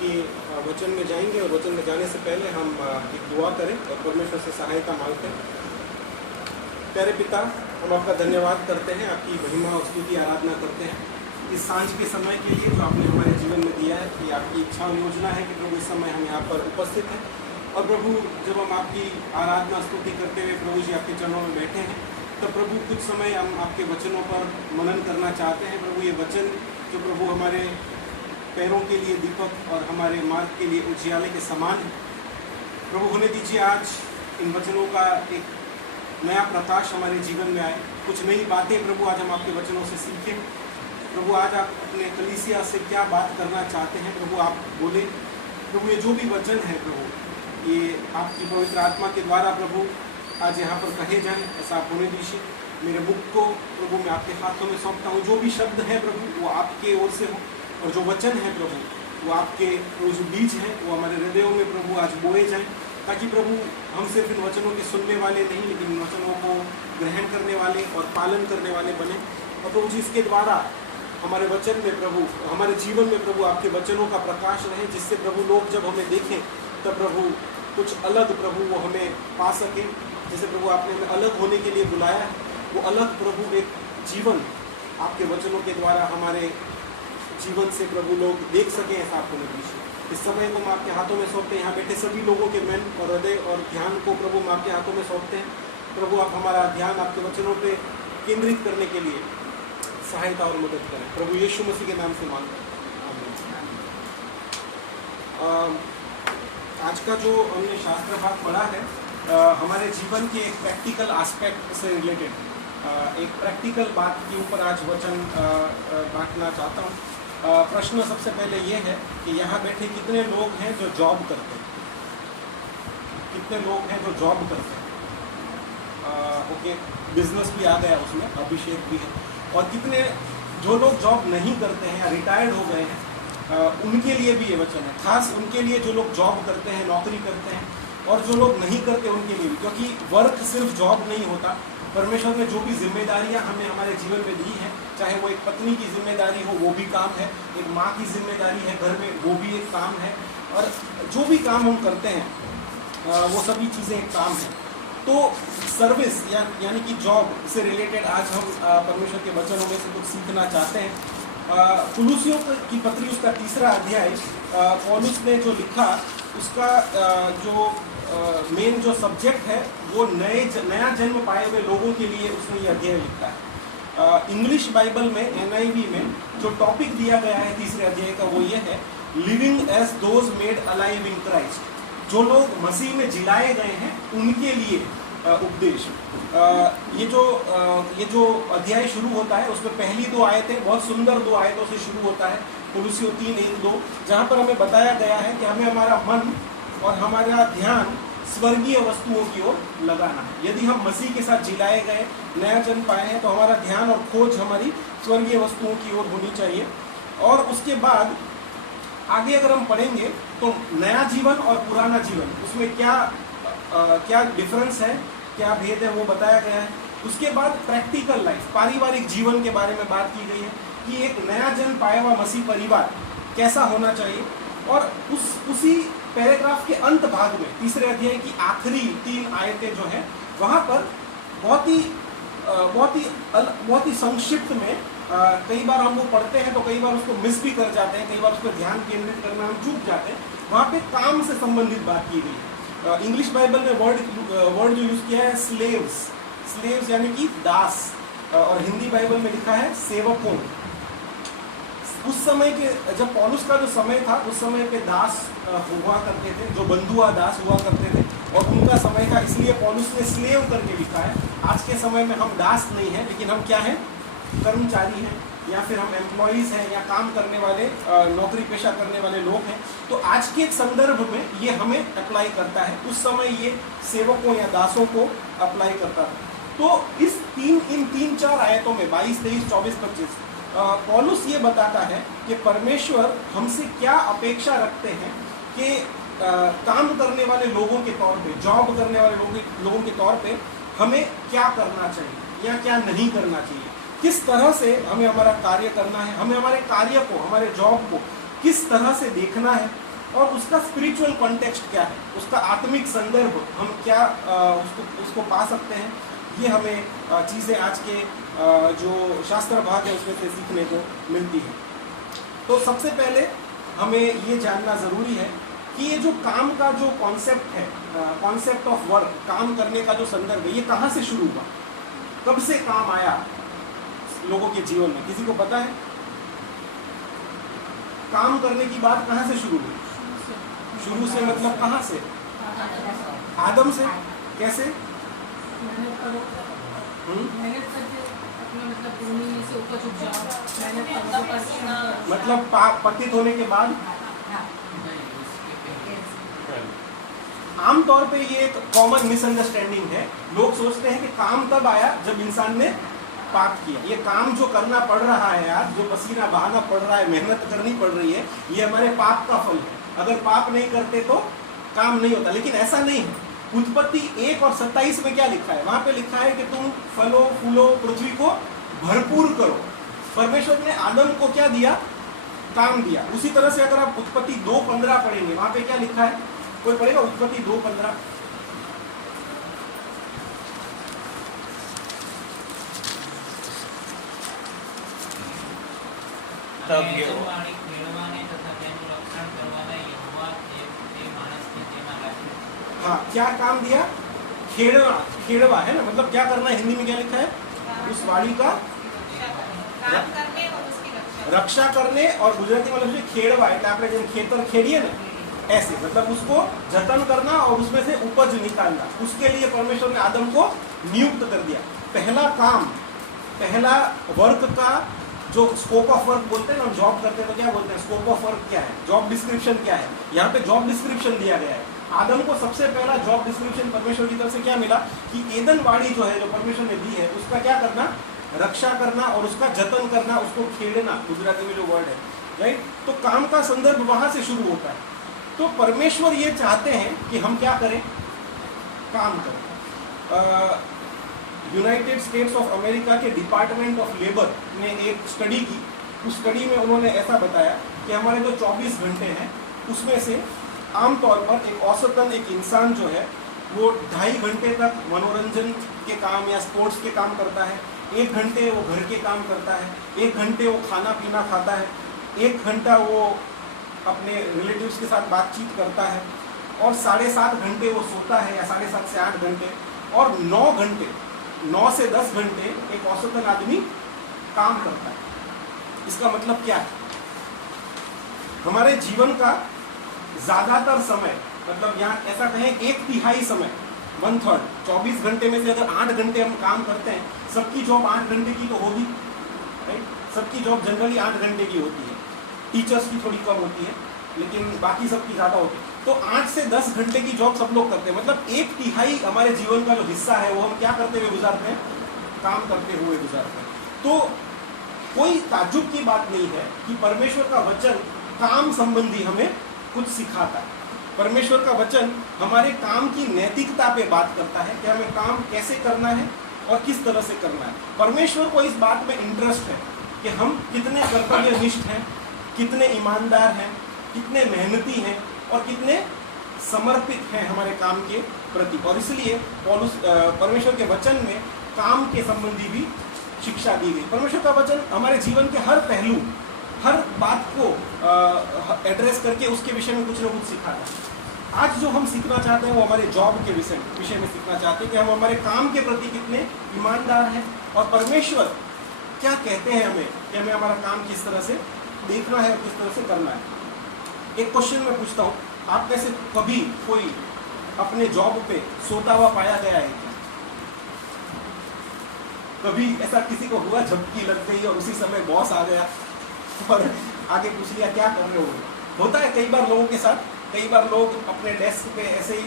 के वचन में जाएंगे और वचन में जाने से पहले हम एक दुआ करें और परमेश्वर से सहायता मांगते हैं। प्यारे पिता, हम आपका धन्यवाद करते हैं, आपकी महिमा और स्तुति आराधना करते हैं इस सांझ के समय के लिए जो आपने हमारे जीवन में दिया है। कि आपकी इच्छा और योजना है कि प्रभु इस समय हम यहाँ पर उपस्थित हैं और प्रभु जब हम आपकी आराधना स्तुति करते हुए प्रभु जी आपके चरणों में बैठे हैं, तो प्रभु कुछ समय हम आपके वचनों पर मनन करना चाहते हैं। प्रभु ये वचन जो प्रभु हमारे पैरों के लिए दीपक और हमारे मार्ग के लिए उजियाले के समान है, प्रभु होने दीजिए आज इन वचनों का एक नया प्रकाश हमारे जीवन में आए, कुछ नई बातें प्रभु आज हम आपके वचनों से सीखें। प्रभु आज आप अपने कलीसिया से क्या बात करना चाहते हैं प्रभु आप बोले। प्रभु ये जो भी वचन है प्रभु ये आपकी पवित्र आत्मा के द्वारा प्रभु आज यहाँ पर कहे जाएं, ऐसा आप होने दीजिए। मेरे मुख को प्रभु मैं आपके हाथों में सौंपता हूँ, जो भी शब्द हैं प्रभु वो आपके ओर से हो और जो वचन है प्रभु वो आपके वो जो बीज हैं वो हमारे हृदयों में प्रभु आज बोए जाएं, ताकि प्रभु हम सिर्फ इन वचनों के सुनने वाले नहीं लेकिन इन वचनों को ग्रहण करने वाले और पालन करने वाले बने। और प्रभु जी इसके द्वारा हमारे वचन में प्रभु हमारे जीवन में प्रभु आपके वचनों का प्रकाश रहे, जिससे प्रभु लोग जब हमें देखें तब प्रभु कुछ अलग प्रभु वो हमें पा सके। जैसे प्रभु आपने हमें अलग होने के लिए बुलाया है, वो अलग प्रभु एक जीवन आपके वचनों के द्वारा हमारे जीवन से प्रभु लोग देख सकें, ऐसा आप होने दीजिए। इस समय को हम आपके हाथों में सौंपते हैं, यहाँ बैठे सभी लोगों के मन और हृदय और ध्यान को प्रभु हम आपके हाथों में सौंपते हैं। प्रभु आप हमारा ध्यान आपके वचनों पे केंद्रित करने के लिए सहायता और मदद करें, प्रभु यीशु मसीह के नाम से मांगते हैं। आज का जो हमने शास्त्र भाग पढ़ा है हमारे जीवन के एक प्रैक्टिकल एस्पेक्ट से रिलेटेड एक प्रैक्टिकल बात के ऊपर आज वचन बांटना चाहता हूँ। प्रश्न सबसे पहले ये है कि यहाँ बैठे कितने लोग हैं जो जॉब करते हैं? कितने लोग हैं जो जॉब करते हैं? ओके, बिजनेस भी आ गया उसमें, अभिषेक भी है। और कितने जो लोग जॉब नहीं करते हैं या रिटायर्ड हो गए हैं उनके लिए भी ये वचन है, खास उनके लिए जो लोग जॉब करते हैं, नौकरी करते हैं, और जो लोग नहीं करते उनके लिए भी, क्योंकि वर्क सिर्फ जॉब नहीं होता। परमेश्वर ने जो भी जिम्मेदारियां हमें हमारे जीवन में दी हैं, चाहे वो एक पत्नी की जिम्मेदारी हो वो भी काम है, एक माँ की जिम्मेदारी है घर में वो भी एक काम है, और जो भी काम हम करते हैं वो सभी चीज़ें एक काम है। तो सर्विस यानी कि जॉब से रिलेटेड आज हम परमेश्वर के वचनों में से कुछ सीखना चाहते हैं। कुलुसियों की पत्री उसका 3रा अध्याय पौलुस ने जो लिखा उसका जो मेन जो सब्जेक्ट है वो नया जन्म पाए हुए लोगों के लिए उसने ये अध्याय लिखा है। इंग्लिश बाइबल में NIV में जो टॉपिक दिया गया है 3रे अध्याय का वो ये है, living as those made alive in Christ. जो लोग मसीह में जिलाए गए हैं उनके लिए उपदेश। ये जो अध्याय शुरू होता है उसमें पहली 2 आयतें बहुत सुंदर 2 आयतों से शुरू होता है, कुलुसियों 3:1-2, जहाँ पर हमें बताया गया है कि हमें हमारा मन और हमारा ध्यान स्वर्गीय वस्तुओं की ओर लगाना है। यदि हम मसीह के साथ जिलाए गए, नया जन्म पाए हैं, तो हमारा ध्यान और खोज हमारी स्वर्गीय वस्तुओं की ओर होनी चाहिए। और उसके बाद आगे अगर हम पढ़ेंगे तो नया जीवन और पुराना जीवन उसमें क्या डिफरेंस है, क्या भेद है वो बताया गया है। उसके बाद प्रैक्टिकल लाइफ, पारिवारिक जीवन के बारे में बात की गई है कि एक नया जन्म पाया हुआ मसीह परिवार कैसा होना चाहिए। और उसी पैराग्राफ के अंत भाग में 3रे अध्याय की आखिरी 3 आयतें जो है वहाँ पर बहुत ही संक्षिप्त में कई बार हम वो पढ़ते हैं तो कई बार उसको मिस भी कर जाते हैं, कई बार उस पर ध्यान केंद्रित करना हम चूक जाते हैं। वहाँ पे काम से संबंधित बात की गई है। इंग्लिश बाइबल में वर्ड जो यूज़ किया है स्लेव्स यानी कि दास, और हिंदी बाइबल में लिखा है सेवकों। उस समय के जब पौलुस का जो समय था उस समय पे दास हुआ करते थे, जो बंधुआ दास हुआ करते थे, और उनका समय था, इसलिए पौलुस ने स्लेव करके लिखा है। आज के समय में हम दास नहीं हैं, लेकिन हम क्या हैं? कर्मचारी हैं, या फिर हम एम्प्लॉइज़ हैं, या काम करने वाले नौकरी पेशा करने वाले लोग हैं। तो आज के संदर्भ में ये हमें अप्लाई करता है, उस समय ये सेवकों या दासों को अप्लाई करता था। तो इन 3-4 आयतों में 22, 23, 24, 25 पौलुस ये बताता है कि परमेश्वर हमसे क्या अपेक्षा रखते हैं कि काम करने वाले लोगों के तौर पे, जॉब करने वाले लोगों के तौर पे हमें क्या करना चाहिए या क्या नहीं करना चाहिए, किस तरह से हमें हमारा कार्य करना है, हमें हमारे कार्य को, हमारे जॉब को किस तरह से देखना है, और उसका स्पिरिचुअल कॉन्टेक्स्ट क्या है, उसका आत्मिक संदर्भ हम क्या उसको पा सकते हैं, ये हमें चीज़ें आज के जो शास्त्र भाग है उसमें से सीखने को मिलती है। तो सबसे पहले हमें ये जानना ज़रूरी है कि ये जो काम का जो कॉन्सेप्ट है, कॉन्सेप्ट ऑफ वर्क, काम करने का जो संदर्भ है, ये कहाँ से शुरू हुआ, कब से काम आया लोगों के जीवन में, किसी को पता है? काम करने की बात कहाँ से शुरू हुई? शुरू से मतलब कहाँ से? आदम से। कैसे? मतलब पतित होने के बाद। आमतौर पे ये एक कॉमन मिसअंडरस्टैंडिंग है, लोग सोचते हैं कि काम तब आया जब इंसान ने पाप किया। ये काम जो करना पड़ रहा है यार, जो पसीना बहाना पड़ रहा है, मेहनत करनी पड़ रही है, ये हमारे पाप का फल है। अगर पाप नहीं करते तो काम नहीं होता, लेकिन ऐसा नहीं है। उत्पत्ति 1 और 27 में क्या लिखा है? वहां पे लिखा है कि तुम फलो फूलो पृथ्वी को भरपूर करो। परमेश्वर ने आदम को क्या दिया? काम दिया। उसी तरह से अगर आप उत्पत्ति 2:15 पढ़ेंगे, वहां पे क्या लिखा है? कोई पढ़ेगा उत्पत्ति 2:15? हाँ, क्या काम दिया? खेड़वा है ना, मतलब क्या करना है? हिंदी में क्या लिखा है? उस वाणी का रक्षा करने, और गुजराती मतलब खेड़वा है, आपने जब खेतर खेड़िए ना, ऐसे मतलब उसको जतन करना और उसमें से उपज निकालना। उसके लिए परमेश्वर ने आदम को नियुक्त कर दिया। पहला काम, पहला वर्क का जो स्कोप ऑफ वर्क बोलते हैं ना, हम जॉब करते हैं तो क्या बोलते हैं? स्कोप ऑफ वर्क क्या है? जॉब डिस्क्रिप्शन क्या है? यहाँ पे जॉब डिस्क्रिप्शन दिया गया है। आदम को सबसे पहला जॉब डिस्क्रिप्शन परमेश्वर की तरफ से क्या मिला कि एदन वाड़ी जो है, जो परमेश्वर ने दी है, उसका क्या करना? रक्षा करना और उसका जतन करना, उसको खेड़ना, गुजराती में जो वर्ड है, राइट। तो काम का संदर्भ वहां से शुरू होता है। तो परमेश्वर ये चाहते हैं कि हम क्या करें? काम करें। यूनाइटेड स्टेट्स ऑफ अमेरिका के डिपार्टमेंट ऑफ लेबर ने एक स्टडी की। उस स्टडी में उन्होंने ऐसा बताया कि हमारे जो 24 घंटे हैं उसमें से आमतौर पर एक औसतन एक इंसान जो है वो 2.5 घंटे तक मनोरंजन के काम या स्पोर्ट्स के काम करता है, 1 घंटे वो घर के काम करता है, 1 घंटे वो खाना पीना खाता है, 1 घंटा वो अपने रिलेटिव्स के साथ बातचीत करता है, और 7.5 घंटे वो सोता है, या 7.5 से 8 घंटे, और 9 घंटे, 9 से 10 घंटे एक औसतन आदमी काम करता है। इसका मतलब क्या है? हमारे जीवन का ज्यादातर समय, मतलब यहाँ ऐसा कहें 1/3 समय, 1/3, 24 घंटे में से अगर 8 घंटे हम काम करते हैं, सबकी जॉब 8 घंटे की तो होगी, राइट। सबकी जॉब जनरली 8 घंटे की होती है, टीचर्स की थोड़ी कम होती है, लेकिन बाकी सबकी ज़्यादा होती है। तो 8 से 10 घंटे की जॉब सब लोग करते हैं, मतलब 1/3 हमारे जीवन का जो हिस्सा है वो हम क्या करते हुए गुजारते हैं? काम करते हुए गुजारते हैं। तो कोई ताज्जुब की बात नहीं है कि परमेश्वर का वचन काम संबंधी हमें कुछ सिखाता है। परमेश्वर का वचन हमारे काम की नैतिकता पे बात करता है कि हमें काम कैसे करना है और किस तरह से करना है। परमेश्वर को इस बात में इंटरेस्ट है कि हम कितने कर्तव्यनिष्ठ हैं, कितने ईमानदार हैं, कितने मेहनती हैं और कितने समर्पित हैं हमारे काम के प्रति। और इसलिए परमेश्वर के वचन में काम के संबंधी भी शिक्षा दी गई। परमेश्वर का वचन हमारे जीवन के हर पहलू, हर बात को एड्रेस करके उसके विषय में कुछ न कुछ सिखाता है। आज जो हम सीखना चाहते हैं वो हमारे जॉब के विषय में सीखना चाहते हैं कि हम हमारे काम के प्रति कितने ईमानदार हैं, और परमेश्वर क्या कहते हैं हमें कि हमें हमारा काम किस तरह से देखना है और किस तरह से करना है। एक क्वेश्चन मैं पूछता हूँ, आप में से कभी कोई अपने जॉब पे सोता हुआ पाया गया है क्या? कभी ऐसा किसी को हुआ झपकी लग गई और उसी समय बॉस आ गया और आगे पूछ लिया क्या कर रहे हो? होता है कई बार लोगों के साथ। कई बार लोग अपने डेस्क पे ऐसे ही,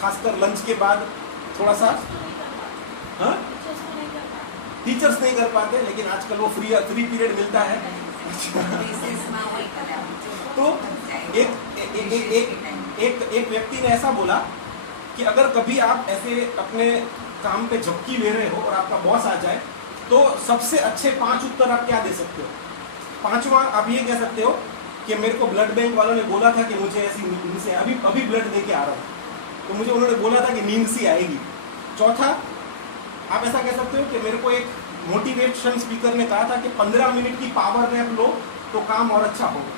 खासकर लंच के बाद थोड़ा सा, हाँ, टीचर्स नहीं कर पाते, लेकिन आजकल वो फ्री पीरियड मिलता है। तो एक व्यक्ति ने ऐसा बोला कि अगर कभी आप ऐसे अपने काम पे झपकी ले रहे हो और आपका बॉस आ जाए तो सबसे अच्छे 5 उत्तर आप क्या दे सकते हो? 5वां आप ये कह सकते हो कि मेरे को ब्लड बैंक वालों ने बोला था कि मुझे ऐसी नींद से अभी अभी ब्लड दे के आ रहा हूँ, तो मुझे उन्होंने बोला था कि नींद सी आएगी। चौथा, आप ऐसा कह सकते हो कि मेरे को एक मोटिवेशन स्पीकर ने कहा था कि 15 मिनट की पावर नैप लो तो काम और अच्छा होगा।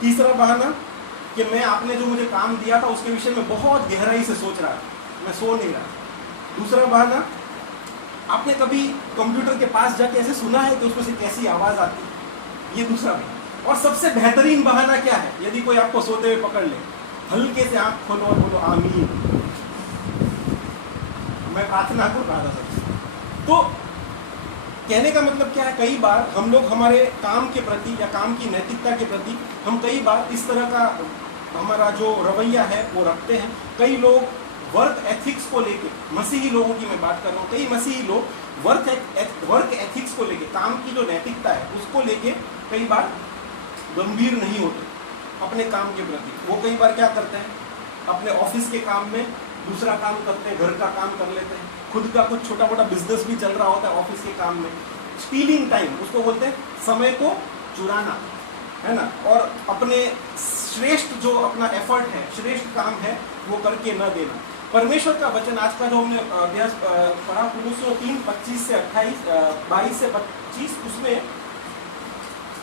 तीसरा बहाना कि मैं आपने जो मुझे काम दिया था उसके विषय में बहुत गहराई से सोच रहा था, मैं सो नहीं रहा। दूसरा बहाना, आपने कभी कंप्यूटर के पास जाके ऐसे सुना है कि उसमें से कैसी आवाज आती है, ये दूसरा बहाना। और सबसे बेहतरीन बहाना क्या है, यदि कोई आपको सोते हुए पकड़ ले, हल्के से आंख खोलो और बोलो आमीन, मैं प्रार्थना कर रहा था सबसे। तो कहने का मतलब क्या है, कई बार हम लोग हमारे काम के प्रति या काम की नैतिकता के प्रति हम कई बार इस तरह का हमारा जो रवैया है वो रखते हैं। कई लोग वर्क एथिक्स को लेके, मसीही लोगों की मैं बात कर रहा हूँ, कई मसीही लोग वर्क एथिक्स को लेके, काम की जो नैतिकता है उसको लेके कई बार गंभीर नहीं होते अपने काम के प्रति। वो कई बार क्या करते हैं, अपने ऑफिस के काम में दूसरा काम करते हैं, घर का काम कर लेते हैं, खुद का कुछ छोटा मोटा बिजनेस भी चल रहा होता है ऑफिस के काम में। स्टीलिंग टाइम उसको बोलते हैं, समय को चुराना, है ना। और अपने श्रेष्ठ जो अपना एफर्ट है, श्रेष्ठ काम है वो करके न देना। परमेश्वर का वचन आज का जो हमने अभ्यास पढ़ा कुलुस्सियों 3:25 से 28, 22 से 25, उसमें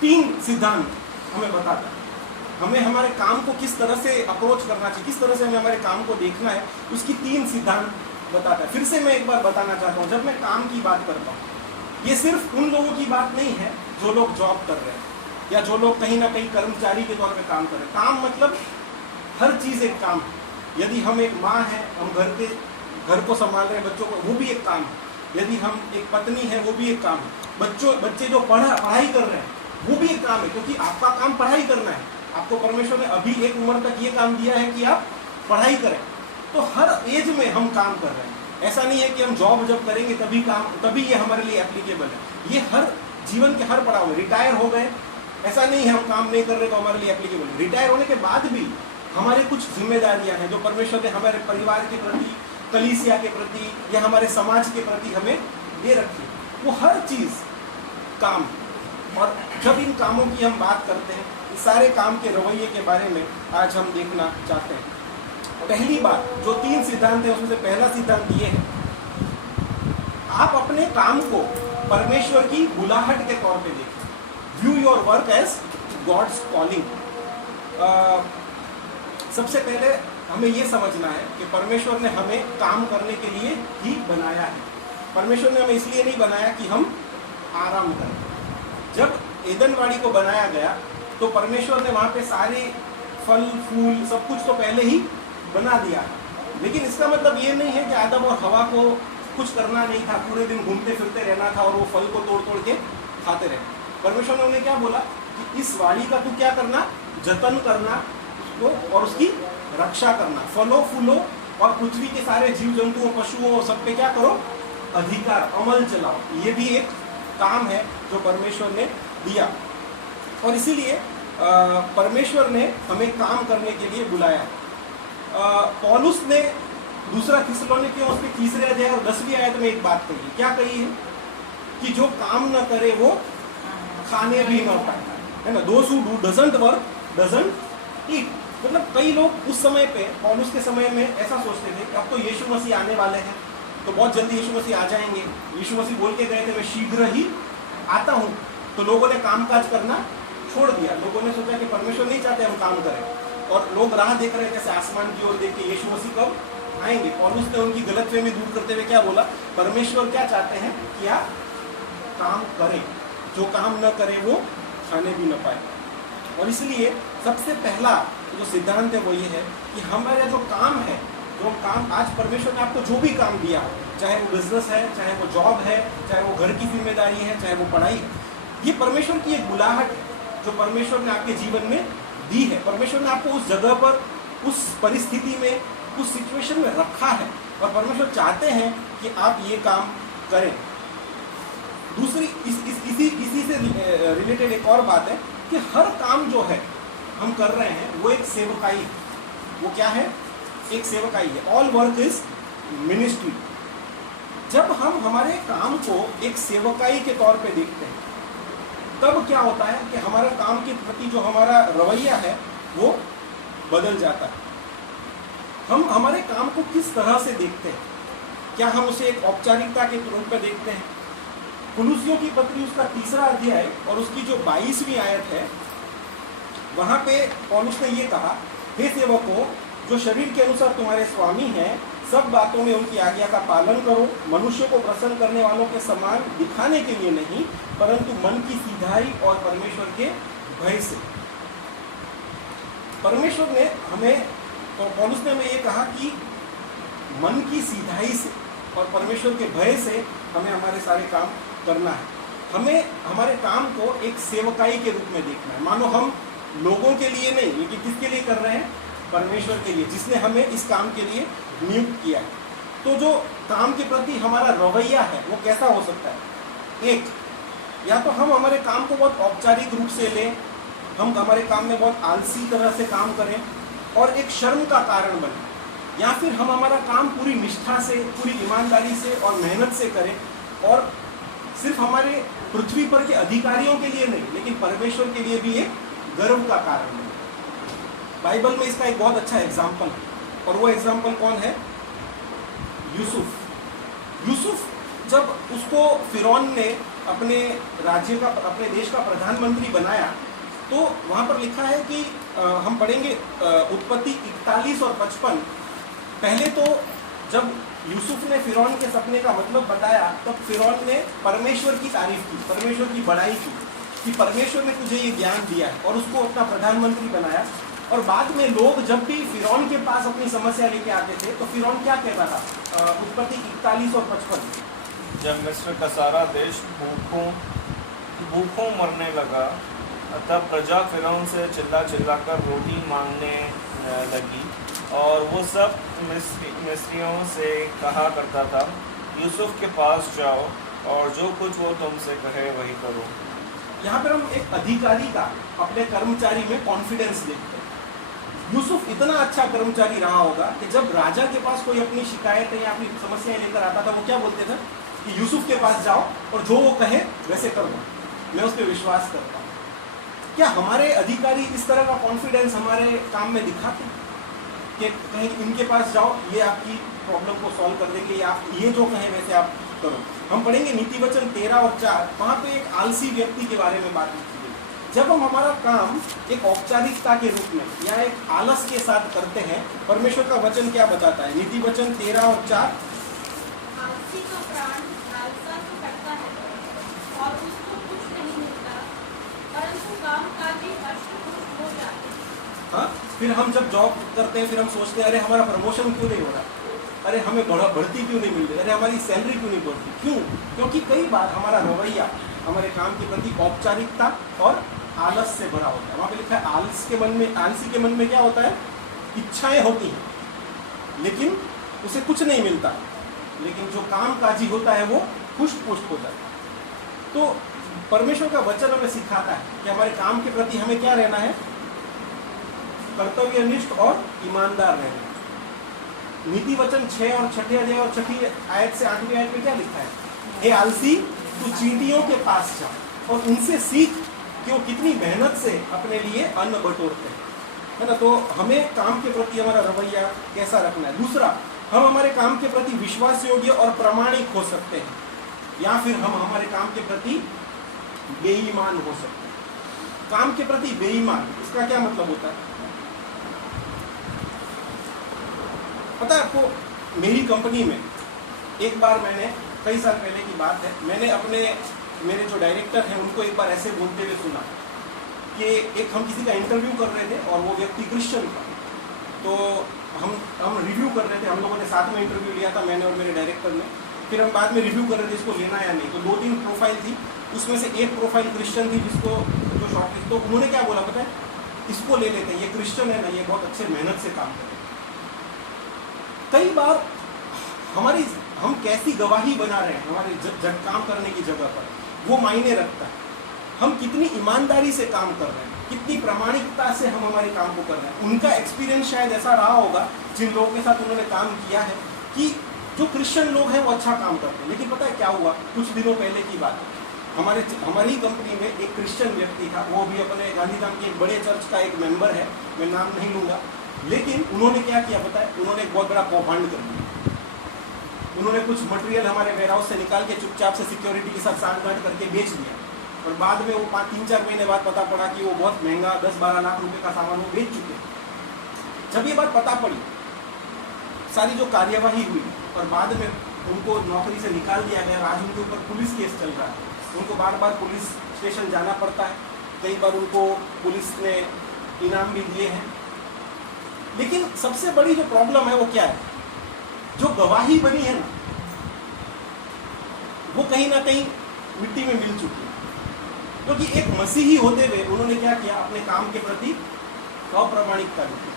3 सिद्धांत हमें बताता है। हमें हमारे काम को किस तरह से अप्रोच करना चाहिए, किस तरह से हमें हमारे काम को देखना है, उसकी 3 सिद्धांत बताता है। फिर से मैं एक बार बताना चाहता हूँ, जब मैं काम की बात करता हूँ, ये सिर्फ उन लोगों की बात नहीं है जो लोग जॉब कर रहे हैं या जो लोग कहीं ना कहीं कर्मचारी के तौर पे काम कर रहे हैं। काम मतलब हर चीज़ एक काम है। यदि हम एक माँ हैं, हम घर को संभाल रहे हैं, बच्चों को, वो भी एक काम है। यदि हम एक पत्नी है, वो भी एक काम है। बच्चे जो पढ़ाई कर रहे हैं वो भी एक काम है, क्योंकि आपका काम पढ़ाई करना है। आपको परमेश्वर ने अभी एक उम्र तक ये काम दिया है कि आप पढ़ाई करें। तो हर एज में हम काम कर रहे हैं। ऐसा नहीं है कि हम जॉब जब करेंगे तभी ये हमारे लिए एप्लीकेबल है। ये हर जीवन के हर पड़ाव में, रिटायर हो गए ऐसा नहीं है हम काम नहीं कर रहे तो हमारे लिए एप्लीकेबल है। रिटायर होने के बाद भी हमारे कुछ जिम्मेदारियां हैं जो परमेश्वर ने हमारे परिवार के प्रति, कलीसिया के प्रति या हमारे समाज के प्रति हमें दे रखी है। वो हर चीज काम। और जब इन कामों की हम बात करते हैं, इस सारे काम के रवैये के बारे में आज हम देखना चाहते हैं। पहली बात, जो 3 सिद्धांत है उसमें से पहला सिद्धांत ये है, आप अपने काम को परमेश्वर की बुलाहट के तौर पे देखें। View your work as God's calling. सबसे पहले हमें ये समझना है कि परमेश्वर ने हमें काम करने के लिए ही बनाया है। परमेश्वर ने हमें इसलिए नहीं बनाया कि हम आराम करें। जब एदनवाड़ी को बनाया गया तो परमेश्वर ने वहाँ पे सारे फल फूल सब कुछ तो पहले ही बना दिया, लेकिन इसका मतलब ये नहीं है कि आदम और हवा को कुछ करना नहीं था, पूरे दिन घूमते फिरते रहना था और वो फल को तोड़ तोड़ के खाते रहे। परमेश्वर ने उन्हें क्या बोला कि इस वाड़ी का तू क्या करना, जतन करना उसको और उसकी रक्षा करना, फलों फूलों और पृथ्वी के सारे जीव जंतुओं पशुओं सब पे क्या करो, अधिकार, अमल चलाओ। ये भी एक काम है जो परमेश्वर ने दिया। और इसीलिए परमेश्वर ने हमें काम करने के लिए बुलाया। पौलुस ने दूसरा थिस्सलुनीकियों उसके 3 अध्याय और 10वीं आयत में एक बात कही है। क्या कही है कि जो काम न करे वो खाने भी न पाए, है ना। Those who doesn't work doesn't eat। मतलब कई लोग उस समय पे, पौलुस के समय में ऐसा सोचते थे कि अब तो यीशु मसीह आने वाले हैं तो बहुत जल्दी यीशु मसीह आ जाएंगे। यीशु मसीह बोल के गए थे मैं शीघ्र ही आता हूँ। तो लोगों ने कामकाज करना छोड़ दिया। लोगों ने सोचा कि परमेश्वर नहीं चाहते हम काम करें, और लोग राह देख रहे थे आसमान की ओर देख के यीशु मसीह कब आएंगे। पौलुस ने उनकी गलतफहमी दूर करते हुए क्या बोला, परमेश्वर क्या चाहते हैं कि आप काम करें, जो काम न करे वो खाने भी न पाए। और इसलिए सबसे पहला जो सिद्धांत है वो ये है कि हमारा जो काम है, जो काम आज परमेश्वर ने आपको जो भी काम दिया हो, चाहे वो बिजनेस है, चाहे वो जॉब है, चाहे वो घर की जिम्मेदारी है, चाहे वो पढ़ाई है, ये परमेश्वर की एक बुलाहट है जो परमेश्वर ने आपके जीवन में दी है। परमेश्वर ने आपको उस जगह पर, उस परिस्थिति में, उस सिचुएशन में रखा है और परमेश्वर चाहते हैं कि आप ये काम करें। दूसरी इसी से रिलेटेड एक और बात है कि हर काम जो है हम कर रहे हैं वो एक सेवकाई है। वो क्या है, एक सेवकाई है। All work is ministry. जब हम हमारे काम को एक सेवकाई के तौर पे देखते हैं तब क्या होता है कि हमारा काम के प्रति जो हमारा रवैया है वो बदल जाता है। हम हमारे काम को किस तरह से देखते हैं? क्या हम उसे एक औपचारिकता के रूप में देखते हैं? कुलुसियों की पत्री उसका 3रा अध्याय और उसकी जो 22वीं आयत है, वहां पे पौलुस ने ये कहा, हे सेवकों, जो शरीर के अनुसार तुम्हारे स्वामी हैं, सब बातों में उनकी आज्ञा का पालन करो, मनुष्य को प्रसन्न करने वालों के समान दिखाने के लिए नहीं, परंतु मन की सीधाई और परमेश्वर के भय से। परमेश्वर ने हमें, तो पौलुस ने हमें ये कहा कि मन की सीधाई से और परमेश्वर के भय से हमें हमारे सारे काम करना है। हमें हमारे काम को एक सेवकाई के रूप में देखना है। मानो हम लोगों के लिए नहीं, लेकिन किसके लिए कर रहे हैं? परमेश्वर के लिए, जिसने हमें इस काम के लिए नियुक्त किया है। तो जो काम के प्रति हमारा रवैया है वो कैसा हो सकता है? एक, या तो हम हमारे काम को बहुत औपचारिक रूप से लें, हम हमारे काम में बहुत आलसी तरह से काम करें और एक शर्म का कारण बने, या फिर हम हमारा काम पूरी निष्ठा से, पूरी ईमानदारी से और मेहनत से करें और सिर्फ हमारे पृथ्वी पर के अधिकारियों के लिए नहीं, लेकिन परमेश्वर के लिए भी एक गर्व का कारण बने। बाइबल में इसका एक बहुत अच्छा एग्जाम्पल है, और वो एग्जाम्पल कौन है? यूसुफ। यूसुफ जब उसको फिरौन ने अपने राज्य का, अपने देश का प्रधानमंत्री बनाया, तो वहाँ पर लिखा है कि हम पढ़ेंगे उत्पत्ति 41 और 55। पहले तो जब यूसुफ ने फिरौन के सपने का मतलब बताया, तब फिरौन ने परमेश्वर की तारीफ की, परमेश्वर की बड़ाई की कि परमेश्वर ने तुझे ये ज्ञान दिया है, और उसको अपना प्रधानमंत्री बनाया। और बाद में लोग जब भी फिरौन के पास अपनी समस्या लेके आते थे, तो फिरौन क्या कहता था? उत्पत्ति 41 और 55, जब मिस्र का सारा देश भूखों मरने लगा, तब प्रजा फिरौन से चिल्ला कर रोटी मांगने लगी, और वो सब मिस्रियों से कहा करता था, यूसुफ के पास जाओ और जो कुछ वो तुमसे कहे वही करो। यहाँ पर हम एक अधिकारी का अपने कर्मचारी में कॉन्फिडेंस देखते हैं। यूसुफ इतना अच्छा कर्मचारी रहा होगा कि जब राजा के पास कोई अपनी शिकायतें या अपनी समस्याएं लेकर आता था, वो क्या बोलते थे कि यूसुफ के पास जाओ और जो वो कहे वैसे करो, मैं उस पर विश्वास करता हूँ। क्या हमारे अधिकारी इस तरह का कॉन्फिडेंस हमारे काम में दिखाते हैं कि कहीं इनके पास जाओ, ये आपकी प्रॉब्लम को सॉल्व कर देंगे, या ये जो कहें वैसे आप करो? हम पढ़ेंगे नीति वचन 13 और 4, वहाँ पे एक आलसी व्यक्ति के बारे में बात लिखी गई। जब हम हमारा काम एक औपचारिकता के रूप में या एक आलस के साथ करते हैं, परमेश्वर का वचन क्या बताता है? नीति वचन 13 और 4, आलसी का प्राण लालसा से करता है और उसको कुछ नहीं मिलता, परंतु कामकाजी अष्टपुष्ट हो जाते हैं। हाँ, फिर हम जब जॉब करते हैं, फिर हम सोचते हैं, अरे हमारा प्रमोशन क्यों नहीं हो रहा, अरे हमें बढ़ती क्यों नहीं मिल रही, अरे हमारी सैलरी क्यों नहीं बढ़ती? क्यों? क्योंकि कई बार हमारा रवैया हमारे काम के प्रति औपचारिकता और आलस से भरा होता है। वहाँ पे लिखा है आलसी के मन में क्या होता है? इच्छाएं होती हैं, लेकिन उसे कुछ नहीं मिलता, लेकिन जो कामकाजी होता है वो पुष्ट पुष्ट हो जाता है। तो परमेश्वर का वचन हमें सिखाता है कि हमारे काम के प्रति हमें क्या रहना है? कर्तव्यनिष्ठ और ईमानदार रहना। नीति वचन 6 और 6 अध्याय और 6 आयत से 8वीं आयत में क्या लिखा है? हे आलसी, तू चींटियों के पास जा और उनसे सीख कि वो कितनी मेहनत से अपने लिए अन्न बटोरते हैं, है ना? तो हमें काम के प्रति हमारा रवैया कैसा रखना है? दूसरा, हम हमारे काम के प्रति विश्वास योग्य और प्रामाणिक हो सकते हैं, या फिर हम हमारे काम के प्रति बेईमान हो सकते हैं। काम के प्रति बेईमान, इसका क्या मतलब होता है? पता है आपको, मेरी कंपनी में एक बार मैंने, कई साल पहले की बात है, मैंने मेरे जो डायरेक्टर हैं उनको एक बार ऐसे बोलते हुए सुना कि एक हम किसी का इंटरव्यू कर रहे थे और वो व्यक्ति क्रिश्चियन था। तो हम रिव्यू कर रहे थे, हम लोगों ने साथ में इंटरव्यू लिया था, मैंने और मेरे डायरेक्टर ने। फिर हम बाद में रिव्यू कर रहे थे इसको लेना या नहीं। तो 2-3 प्रोफाइल थी, उसमें से एक प्रोफाइल क्रिश्चियन थी, जिसको जो शॉर्टलिस्ट, तो उन्होंने क्या बोला पता है? इसको ले लेते हैं, ये क्रिश्चियन है ना, ये बहुत अच्छे मेहनत से काम करे। कई बार हम कैसी गवाही बना रहे हैं हमारे काम करने की जगह पर, वो मायने रखता है। हम कितनी ईमानदारी से काम कर रहे हैं, कितनी प्रामाणिकता से हम हमारे काम को कर रहे हैं। उनका एक्सपीरियंस शायद ऐसा रहा होगा, जिन लोगों के साथ उन्होंने काम किया है, कि जो क्रिश्चियन लोग हैं वो अच्छा काम करते हैं। लेकिन पता है क्या हुआ? कुछ दिनों पहले की बात है, हमारी ही कंपनी में एक क्रिश्चियन व्यक्ति था, वो भी अपने गांधीधाम के एक बड़े चर्च का एक मेंबर है, मैं नाम नहीं लूँगा, लेकिन उन्होंने क्या किया पता है, उन्होंने एक बहुत बड़ा कौभांड कर दिया। उन्होंने कुछ मटेरियल हमारे वेयरहाउस से निकाल के चुपचाप से सिक्योरिटी के साथ साठगांठ करके बेच दिया, और बाद में वो 3-4 महीने बाद पता पड़ा कि वो बहुत महंगा 10-12 लाख रुपए का सामान वो बेच चुके। जब ये बात पता पड़ी, सारी जो कार्यवाही हुई और बाद में उनको नौकरी से निकाल दिया गया, आज उनके ऊपर पुलिस केस चल रहा है, उनको बार बार पुलिस स्टेशन जाना पड़ता है, कई बार उनको पुलिस ने इनाम भी दिए हैं। लेकिन सबसे बड़ी जो प्रॉब्लम है वो क्या है, जो गवाही बनी है ना, वो कहीं ना कहीं मिट्टी में मिल चुकी है, क्योंकि एक मसीही होते हुए उन्होंने क्या किया, अपने काम के प्रति अप्रामाणिकता दिखाई।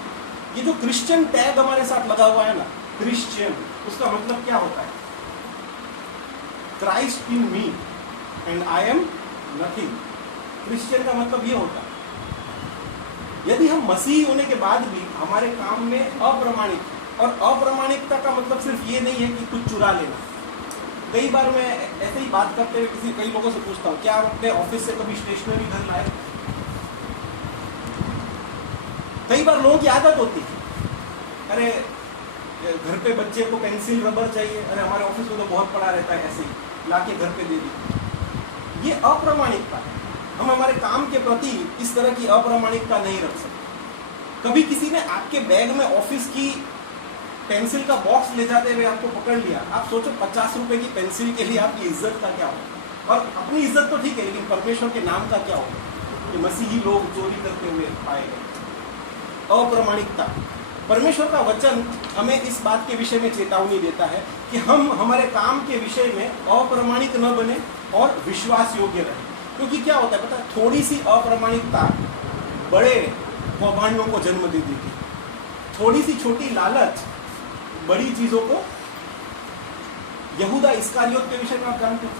ये जो क्रिश्चियन टैग हमारे साथ लगा हुआ है ना, क्रिश्चियन, उसका मतलब क्या होता है, Christ in me and I am nothing. Christian का मतलब ये होता है, यदि हम मसीही होने के बाद भी हमारे काम में अप्रामाणिक, और अप्रामाणिकता का मतलब सिर्फ ये नहीं है कि कुछ चुरा लेना। कई बार मैं ऐसे ही बात करते हुए कई लोगों से पूछता हूँ, क्या आप अपने ऑफिस से कभी स्टेशनरी घर लाए? कई बार लोगों की आदत होती है, अरे घर पे बच्चे को पेंसिल रबर चाहिए, अरे हमारे ऑफिस में तो बहुत पड़ा रहता है, ऐसे ही लाके घर पे दे दी। ये अप्रामाणिकता है। हम हमारे काम के प्रति इस तरह की अप्रामाणिकता नहीं रख सकते। कभी किसी ने आपके बैग में ऑफिस की पेंसिल का बॉक्स ले जाते हुए आपको पकड़ लिया, आप सोचो 50 रुपए की पेंसिल के लिए आपकी इज्जत का क्या होगा? और अपनी इज्जत तो ठीक है, लेकिन परमेश्वर के नाम का क्या होगा? कि मसीही लोग चोरी करते हुए पाए गए। अप्रामाणिकता। परमेश्वर का वचन हमें इस बात के विषय में चेतावनी देता है कि हम हमारे काम के विषय में अप्रामाणिक न बने और विश्वास योग्य रहे। क्योंकि क्या होता है पता है, थोड़ी सी अप्रामाणिकता बड़े कौभांडों को जन्म दे देती है। थोड़ी सी छोटी लालच बड़ी चीजों को, यहूदा इस्करियोत के विषय में आप जानते हैं,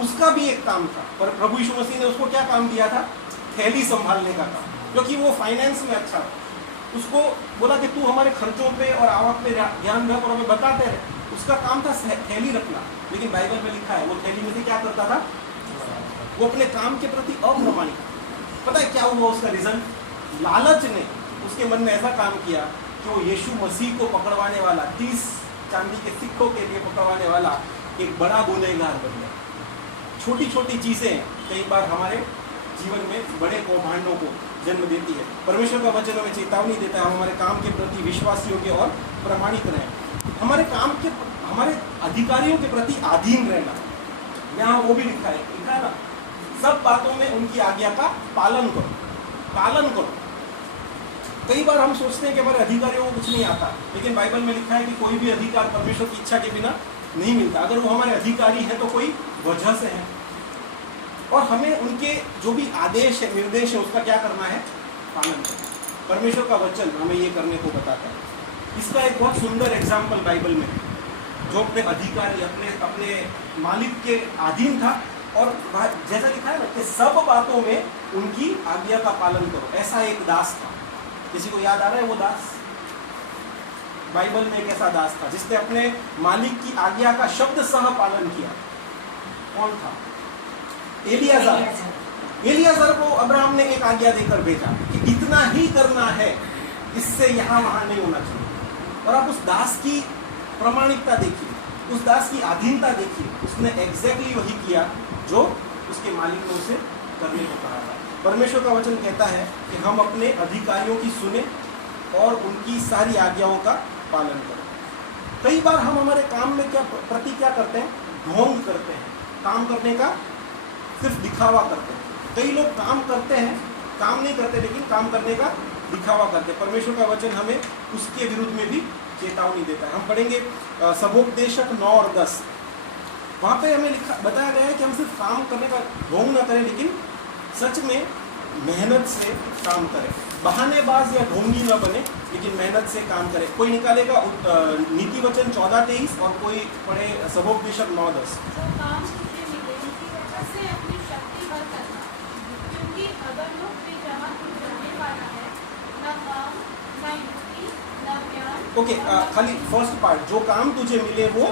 उसका भी एक काम था, पर प्रभु यीशु मसीह ने उसको क्या काम दिया था? थैली संभालने का काम, क्योंकि वो फाइनेंस में अच्छा था। उसको बोला कि तू हमारे खर्चों पे और आवक पे ध्यान रख और हमें बताते रहे। उसका काम था थैली रखना, लेकिन बाइबल में लिखा है वो थैली में से क्या करता था? वो अपने काम के प्रति अप्रामाणिक। पता है क्या हुआ उसका रिजल्ट? लालच ने उसके मन में ऐसा काम किया कि वो यीशु मसीह को पकड़वाने वाला, 30 चांदी के सिक्कों के लिए पकड़वाने वाला एक बड़ा गुनहगार बन गया। छोटी छोटी चीजें कई बार हमारे जीवन में बड़े कौभांडों को जन्म देती है। परमेश्वर का वचन हमें चेतावनी देता है, हम हमारे काम के प्रति विश्वास योग्य और प्रमाणिक रहें। हमारे काम के, हमारे अधिकारियों के प्रति अधीन रहना, यहाँ वो भी लिखा है ना, सब बातों में उनकी आज्ञा का पालन करो। कई बार हम सोचते हैं कि हमारे अधिकारियों को कुछ नहीं आता, लेकिन बाइबल में लिखा है कि कोई भी अधिकार परमेश्वर की इच्छा के बिना नहीं मिलता। अगर वो हमारे अधिकारी हैं तो कोई वजह से है, और हमें उनके जो भी आदेश है, निर्देश है, उसका क्या करना है? पालन करना। परमेश्वर का वचन हमें ये करने को बताता है। इसका एक बहुत सुंदर एग्जाम्पल बाइबल में है, जो अपने अधिकारी, अपने मालिक के अधीन था, और जैसा लिखा है ना कि सब बातों में उनकी आज्ञा का पालन करो। ऐसा एक दास था, किसी को याद आ रहा है वो दास? बाइबल में एक ऐसा दास था जिसने अपने मालिक की आज्ञा का शब्द सह पालन किया। कौन था? एलियाजर को अब्राहम ने एक आज्ञा देकर भेजा कि इतना ही करना है, इससे यहाँ वहां नहीं होना चाहिए। और आप उस दास की प्रामाणिकता देखिए, उस दास की अधीनता देखिए, उसने एग्जैक्टली वही किया जो उसके मालिक ने उसे करने को कहा था। परमेश्वर का वचन कहता है कि हम अपने अधिकारियों की सुने और उनकी सारी आज्ञाओं का पालन करें। कई बार हम हमारे काम में क्या करते हैं? ढोंग करते हैं, काम करने का सिर्फ दिखावा करते हैं। कई लोग काम करते हैं, काम नहीं करते, लेकिन काम करने का दिखावा करते हैं। परमेश्वर का वचन हमें उसके विरुद्ध में भी चेतावनी देता है। हम पढ़ेंगे सबोपदेशक 9 और 10। वहाँ पे हमें बताया गया है कि हम सिर्फ काम करने का ढोंग न करें, लेकिन सच में मेहनत से काम करें। बहानेबाज या ढोंगी न बने, लेकिन मेहनत से काम करें। कोई निकालेगा नीति वचन 14-23 और कोई पढ़े सबोपदेशक 9-10। ओके, खाली फर्स्ट पार्ट, जो काम तुझे मिले वो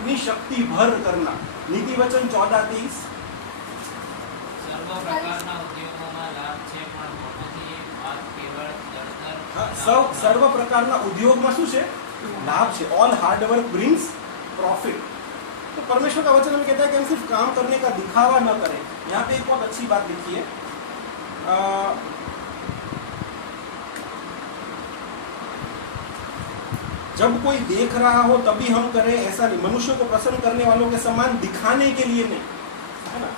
अपनी शक्ति भर करना। नीति वचन 14:23। સર્વ પ્રકારના ઉદ્યોગોમાં લાભ છે પણ મોટોથી એ વાત કેવળ દળતર સર્વ પ્રકારના ઉદ્યોગમાં શું છે? લાભ છે। All hard work brings profit. तो परमेश्वर का वचन हमें कहता है कि हम सिर्फ काम करने का दिखावा न करें। यहाँ पे एक बहुत अच्छी बात लिखी है, जब कोई देख रहा हो तभी हम करें, ऐसा नहीं। मनुष्यों को प्रसन्न करने वालों के समान दिखाने के लिए नहीं, है ना।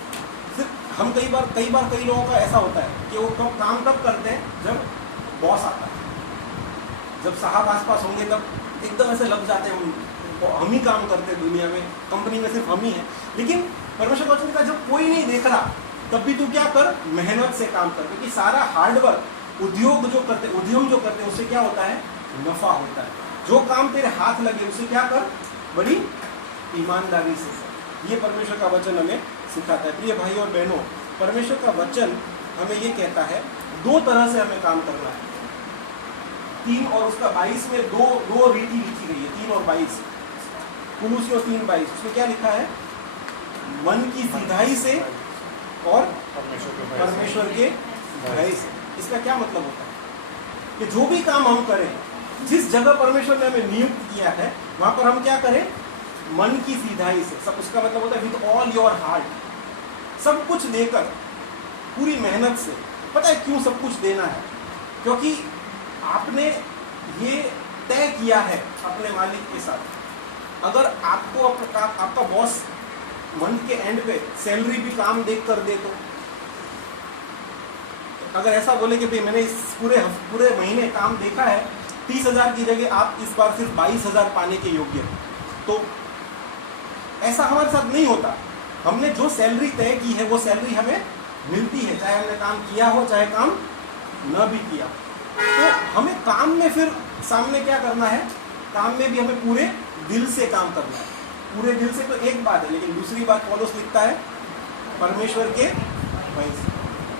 सिर्फ हम कई लोगों का ऐसा होता है कि वो काम तब करते हैं जब बॉस आता है, जब साहब आसपास होंगे तब एकदम ऐसे लग जाते हैं, हम ही काम करते हैं दुनिया में, कंपनी में सिर्फ हम ही हैं। लेकिन परमेश्वर का वचन कहता है जब कोई नहीं देख रहा तब भी तू क्या कर, मेहनत से काम कर, क्योंकि सारा हार्डवर्क उद्योग जो करते हैं उससे क्या होता है? नफा होता है। जो काम तेरे हाथ लगे उसे क्या कर, बड़ी ईमानदारी से। ये परमेश्वर का वचन हमें सिखाता है। प्रिय भाई और बहनों, परमेश्वर का वचन हमें ये कहता है दो तरह से हमें काम करना है। 3 और उसका 22 में दो रीति लिखी गई है, 3 और 22। कुलूसियों 3:22 उसमें क्या लिखा है? मन की सीधाई से और परमेश्वर के भय से। इसका क्या मतलब होता है कि जो भी काम हम करें, जिस जगह परमेश्वर ने हमें नियुक्त किया है वहां पर हम क्या करें? मन की सीधाई से। सब उसका मतलब होता है विद ऑल योर हार्ट, सब कुछ देकर, पूरी मेहनत से। पता है क्यों सब कुछ देना है? क्योंकि आपने ये तय किया है अपने मालिक के साथ। अगर आपको आपका बॉस मंथ के एंड पे सैलरी भी काम देख कर दे, तो अगर ऐसा बोले कि भाई मैंने इस पूरे महीने काम देखा है, 30,000 की जगह आप इस बार सिर्फ 22,000 पाने के योग्य हैं, तो ऐसा हमारे साथ नहीं होता। हमने जो सैलरी तय की है वो सैलरी हमें मिलती है, चाहे हमने काम किया हो चाहे काम न भी किया। तो हमें काम में फिर सामने क्या करना है? काम में भी हमें पूरे दिल से काम करना है। पूरे दिल से तो एक बात है, लेकिन दूसरी बात पौलुस लिखता है परमेश्वर के भय से।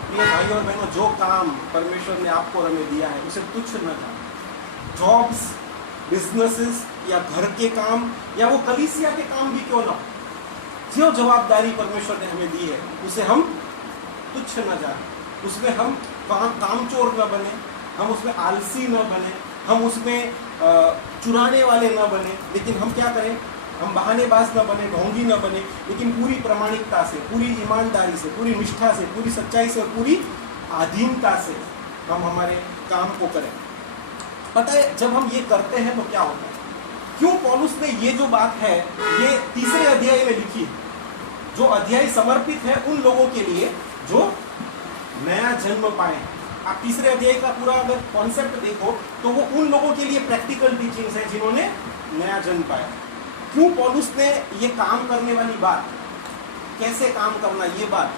प्रिय भाई और बहनों, जो काम परमेश्वर ने आपको और हमें दिया है उसे तुच्छ न जानो। जॉब्स, बिजनेसेस या घर के काम या वो कलीसिया के काम भी क्यों ना हो, जो जवाबदारी परमेश्वर ने हमें दी है उसे हम तुच्छ न जाने, उसमें हम कामचोर न बने, हम उसमें आलसी न बने, हम उसमें चुराने वाले न बने। लेकिन हम क्या करें? हम बहानेबाज न बने, ढोंगी न बने, लेकिन पूरी प्रामाणिकता से, पूरी ईमानदारी से, पूरी निष्ठा से, पूरी सच्चाई से और पूरी आधीनता से हम हमारे काम को करें। पता है जब हम ये करते हैं तो क्या होता है? क्यों पौलुस ने ये जो बात है ये 3 अध्याय में लिखी है, जो अध्याय समर्पित है उन लोगों के लिए जो नया जन्म पाए। आप 3 अध्याय का पूरा अगर कॉन्सेप्ट देखो तो वो उन लोगों के लिए प्रैक्टिकल टीचिंग्स है जिन्होंने नया जन्म पाया। क्यों पौलुस ने ये काम करने वाली बात, कैसे काम करना, ये बात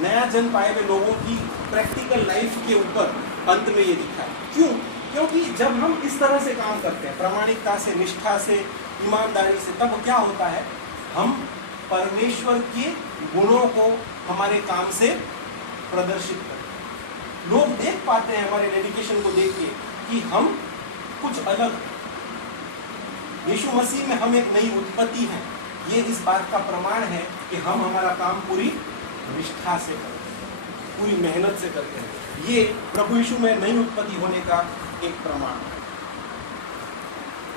नया जन्म पाए हुए लोगों की प्रैक्टिकल लाइफ के ऊपर अंत में ये दिखा है। क्यों? क्योंकि जब हम इस तरह से काम करते हैं, प्रामाणिकता से, निष्ठा से, ईमानदारी से, तब क्या होता है? हम परमेश्वर के गुणों को हमारे काम से प्रदर्शित करते हैं। लोग देख पाते हैं हमारे डेडिकेशन को देख के कि हम कुछ अलग, यीशु मसीह में हम एक नई उत्पत्ति हैं। ये इस बात का प्रमाण है कि हम हमारा काम पूरी निष्ठा से करते हैं, पूरी मेहनत से करते हैं। ये प्रभु यीशु में नई उत्पत्ति होने का एक प्रमाण है।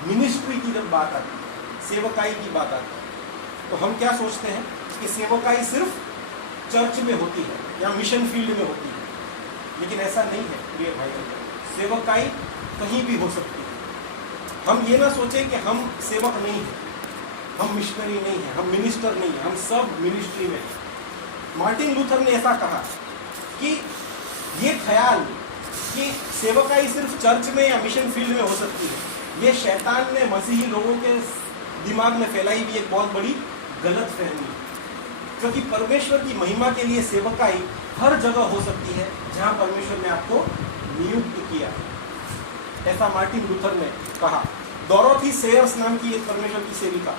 मिनिस्ट्री की जब बात आती है, सेवकाई की बात आती है, तो हम क्या सोचते हैं कि सेवकाई सिर्फ चर्च में होती है या मिशन फील्ड में होती है। लेकिन ऐसा नहीं है प्रिय भाई, सेवकाई कहीं भी हो सकती है। हम ये ना सोचें कि हम सेवक नहीं हैं, हम मिशनरी नहीं हैं, हम मिनिस्टर नहीं हैं, हम सब मिनिस्ट्री में हैं। मार्टिन लूथर ने ऐसा कहा कि ये ख्याल कि सेवकाई सिर्फ चर्च में या मिशन फील्ड में हो सकती है, ये शैतान ने मसीही लोगों के दिमाग में फैलाई भी एक बहुत बड़ी गलत फहमी है। क्योंकि परमेश्वर की महिमा के लिए सेवकाई हर जगह हो सकती है जहां परमेश्वर ने आपको नियुक्त किया। ऐसा मार्टिन लूथर ने कहा। डोरोथी सेयर्स नाम की एक परमेश्वर की सेविका,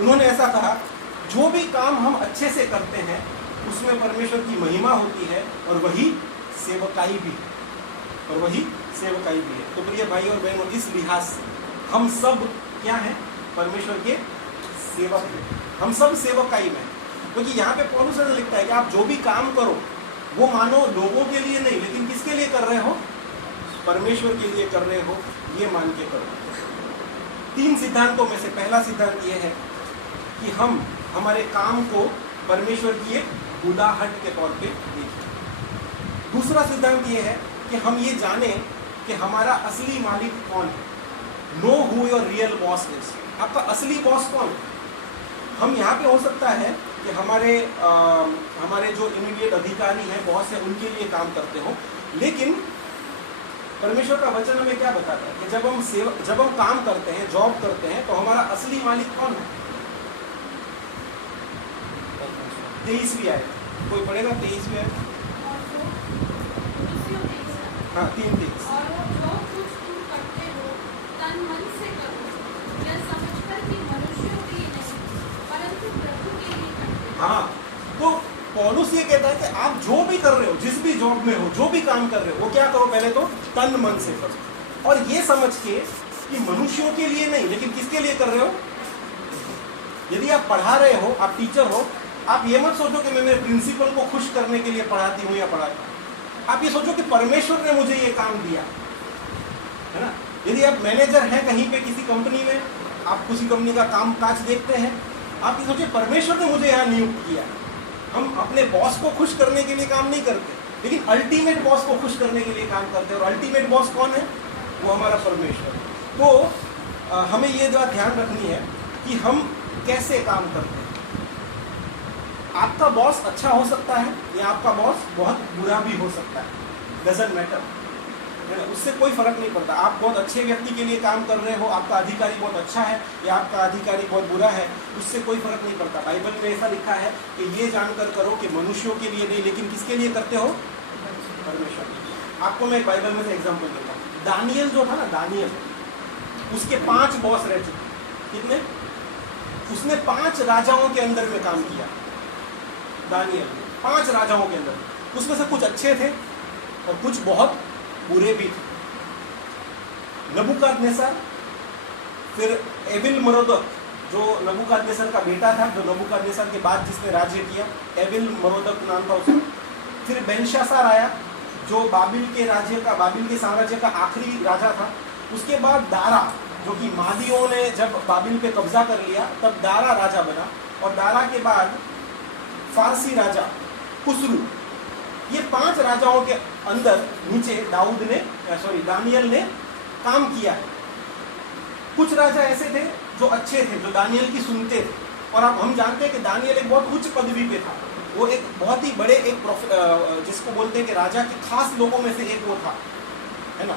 उन्होंने ऐसा कहा, जो भी काम हम अच्छे से करते हैं उसमें परमेश्वर की महिमा होती है और वही सेवकाई भी है, और वही सेवकाई भी है। तो प्रिय भाई और बहनों, इस लिहाज से हम सब क्या हैं? परमेश्वर के सेवक हैं, हम सब सेवकाई में। क्योंकि यहाँ पे पौलुस ऐसा लिखता है कि आप जो भी काम करो वो मानो लोगों के लिए नहीं, लेकिन किसके लिए कर रहे हो? परमेश्वर के लिए कर रहे हो, ये मान के करो। 3 सिद्धांतों में से पहला सिद्धांत ये है कि हम हमारे काम को परमेश्वर की एक बुलाहट के तौर पे देखें। दूसरा सिद्धांत ये है कि हम ये जाने कि हमारा असली मालिक कौन है। Know who your real boss is. आपका असली बॉस कौन है? हम यहाँ पे हो सकता है कि हमारे जो इमीडिएट अधिकारी हैं, बॉस है, उनके लिए काम करते हो, लेकिन परमेश्वर का वचन हमें क्या बताता है कि जब हम काम करते हैं, जॉब करते हैं, तो हमारा असली मालिक कौन है? 23वीं आयत कोई पढ़ेगा? 23वीं आयत, हाँ 3:23। और वो जो कुछ तुम करते हो तन मन से करो, यह समझकर कि मनुष्यों के लिए नहीं परंतु प्रभु के लिए करते हो। हाँ, तो पौलुस ये कहता है कि आप जो भी कर रहे हो, जिस भी जॉब में हो, जो भी काम कर रहे हो, वो क्या करो? पहले तो तन मन से करो, और ये समझ के कि मनुष्यों के लिए नहीं, लेकिन किसके लिए कर रहे हो? यदि आप पढ़ा रहे हो, आप टीचर हो, आप ये मत सोचो कि मैं मेरे प्रिंसिपल को खुश करने के लिए पढ़ाती हूँ या पढ़ाता हूँ। आप ये सोचो कि परमेश्वर ने मुझे ये काम दिया है ना। यदि आप मैनेजर हैं कहीं पे किसी कंपनी में, आप किसी कंपनी का काम काज देखते हैं, आप ये सोचिए परमेश्वर ने मुझे यहाँ नियुक्त किया। हम अपने बॉस को खुश करने के लिए काम नहीं करते, लेकिन अल्टीमेट बॉस को खुश करने के लिए काम करते हैं, और अल्टीमेट बॉस कौन है? वो हमारा परमेश्वर। तो हमें ये बात ध्यान रखनी है कि हम कैसे काम करते हैं। आपका बॉस अच्छा हो सकता है या आपका बॉस बहुत बुरा भी हो सकता है, डजंट मैटर, उससे कोई फर्क नहीं पड़ता। आप बहुत अच्छे व्यक्ति के लिए काम कर रहे हो, आपका अधिकारी बहुत अच्छा है या आपका अधिकारी बहुत बुरा है, उससे कोई फर्क नहीं पड़ता। बाइबल में ऐसा लिखा है कि ये जानकर करो कि मनुष्यों के लिए नहीं, लेकिन किसके लिए करते हो? परमेश्वर के लिए। आपको मैं बाइबल में से एग्जाम्पल देता हूँ। दानियल जो था ना, दानियल, उसके 5 बॉस रह चुके। कितने? उसने 5 राजाओं के अंदर में काम किया। दानियल 5 राजाओं के अंदर, उसमें से कुछ अच्छे थे और कुछ बहुत बुरे भी थे। नबूकदनेस्सर, फिर एविल मरोदक जो नबूकदनेस्सर का बेटा था, जो नबूकदनेस्सर के बाद जिसने राज्य किया, एविल मरोदक नाम था उसका। फिर बेलशास्सर आया जो बाबिल के साम्राज्य का आखिरी राजा था। उसके बाद दारा, जो कि मादियों ने जब बाबिल पे कब्जा कर लिया तब दारा राजा बना, और दारा के बाद फारसी राजा खुसरू। ये 5 राजाओं के अंदर नीचे दानियल ने काम किया है। कुछ राजा ऐसे थे जो अच्छे थे, जो दानियल की सुनते थे, और अब हम जानते हैं कि दानियल एक बहुत उच्च पदवी पे था। वो एक बहुत ही बड़े जिसको बोलते हैं कि राजा के खास लोगों में से एक वो था, है ना।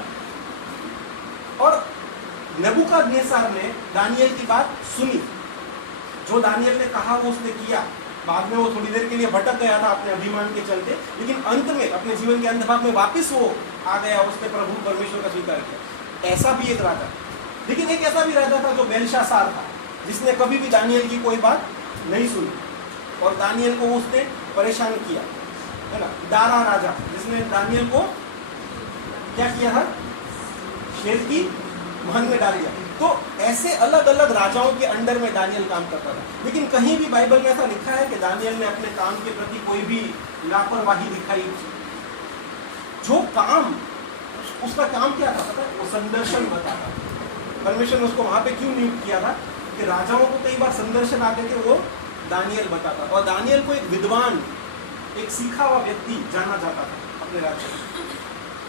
और नबूकदनेस्सर ने दानियल की बात सुनी, जो दानियल ने कहा वो उसने किया। बाद में वो थोड़ी देर के लिए भटक गया था अपने अभिमान के चलते, लेकिन अंत में अपने जीवन के अंत भाग में वापस वो आ गया, उसने प्रभु परमेश्वर का स्वीकार किया। ऐसा भी एक राजा। लेकिन एक ऐसा भी राजा था जो बेलशास्सर था, जिसने कभी भी दानियल की कोई बात नहीं सुनी, और दानियल को उसने परेशान किया, है ना। दारा राजा, जिसने दानियल को क्या किया था? शेर की महल में डाल दिया। तो ऐसे अलग अलग राजाओं के अंडर में दानियल काम करता था। लेकिन कहीं भी बाइबल में ऐसा लिखा है कि दानियल ने अपने काम के प्रति कोई भी लापरवाही दिखाई? जो काम, उसका काम क्या था पता है? वो संदर्शन बताता। परमेश्वर ने उसको वहां पे क्यों नियुक्त किया था कि राजाओं को कई बार संदर्शन आते थे, वो दानियल बताता। और दानियल को एक विद्वान, एक सीखा हुआ व्यक्ति जाना जाता था अपने राज्य में।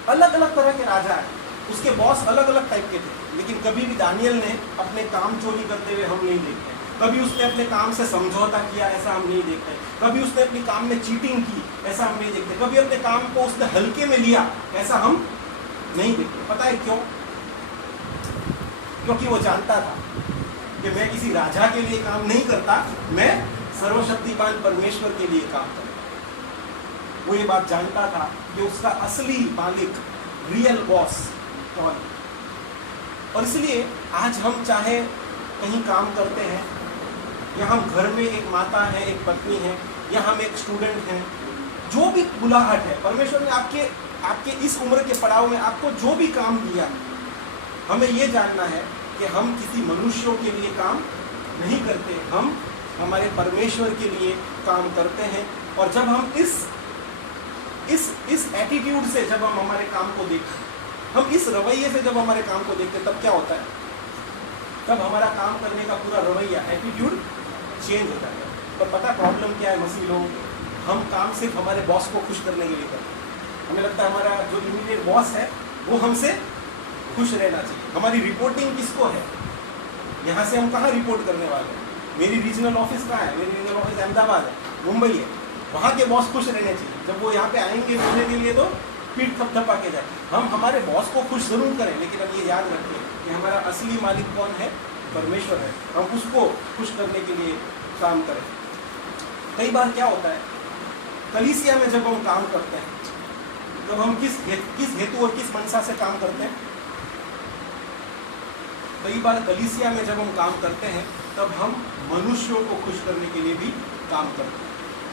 अलग अलग तरह के राजा है, उसके बॉस अलग अलग टाइप के थे, लेकिन कभी भी दानियल ने अपने काम चोरी करते हुए हम नहीं देखते। कभी उसने अपने काम से समझौता किया, ऐसा हम नहीं देखते। कभी उसने अपने काम में चीटिंग की, ऐसा हम नहीं देखते। कभी अपने काम को उसने हल्के में लिया, ऐसा हम नहीं देखते। पता है क्यों? क्योंकि वो जानता था कि मैं किसी राजा के लिए काम नहीं करता, मैं सर्वशक्तिमान परमेश्वर के लिए काम करता। वो ये बात जानता था कि उसका असली मालिक, रियल बॉस कौन है। और इसलिए आज हम चाहे कहीं काम करते हैं, या हम घर में एक माता है, एक पत्नी है, या हम एक स्टूडेंट हैं, जो भी बुलाहट है, परमेश्वर ने आपके इस उम्र के पड़ाव में आपको जो भी काम दिया, हमें ये जानना है कि हम किसी मनुष्यों के लिए काम नहीं करते, हम हमारे परमेश्वर के लिए काम करते हैं। और जब हम इस एटीट्यूड से जब हम हमारे काम को देखते, हम इस रवैये से जब हमारे काम को देखते, तब क्या होता है? तब हमारा काम करने का पूरा रवैया, एटीट्यूड चेंज हो जाता है। पर पता प्रॉब्लम क्या है मसीह लोगों की? हम काम सिर्फ हमारे बॉस को खुश करने के लिए करते हैं। हमें लगता है हमारा जो इमीडिएट बॉस है वो हमसे खुश रहना चाहिए। हमारी रिपोर्टिंग किसको है? यहाँ से हम कहाँ रिपोर्ट करने वाले हैं? मेरी रीजनल ऑफिस कहाँ है? मेरी रीजनल ऑफिस अहमदाबाद है, मुंबई है। वहाँ के बॉस खुश रहने चाहिए। जब वो यहाँ पे आएंगे मिलने के लिए तो पीठ थपथपा के जाए। हम हमारे बॉस को खुश जरूर करें, लेकिन अब ये याद रखें कि हमारा असली मालिक कौन है? परमेश्वर है। हम उसको खुश करने के लिए काम करें। कई बार क्या होता है, कलीसिया में जब हम काम करते हैं, जब हम किस हेतु और किस मनसा से काम करते हैं? कई बार कलीसिया में जब हम काम करते हैं तब हम मनुष्यों को खुश करने के लिए भी काम करते हैं।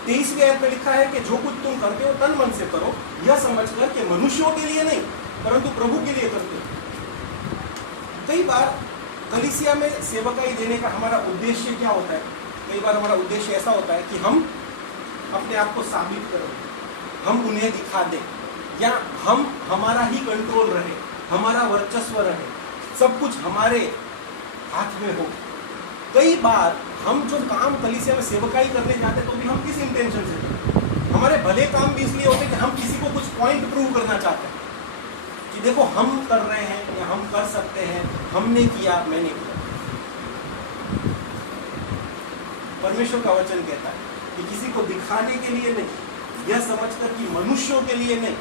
23वें आयत में लिखा है कि जो कुछ तुम करते हो तन मन से करो, यह समझकर कि मनुष्यों के लिए नहीं परंतु प्रभु के लिए करते हो। कई बार कलीसिया में सेवकाई देने का हमारा उद्देश्य क्या होता है? कई बार हमारा उद्देश्य ऐसा होता है कि हम अपने आप को साबित करें, हम उन्हें दिखा दें, या हम हमारा ही कंट्रोल रहे, हमारा वर्चस्व रहे, सब कुछ हमारे हाथ में हो। कई बार हम जो काम कलीसिया में सेवकाई करने जाते हैं तो भी हम किस इंटेंशन से करते? हमारे भले काम भी इसलिए होते हैं कि हम किसी को कुछ पॉइंट प्रूव करना चाहते हैं कि देखो हम कर रहे हैं या हम कर सकते हैं, हमने किया, मैंने किया। परमेश्वर का वचन कहता है कि किसी को दिखाने के लिए नहीं, यह समझकर कि मनुष्यों के लिए नहीं।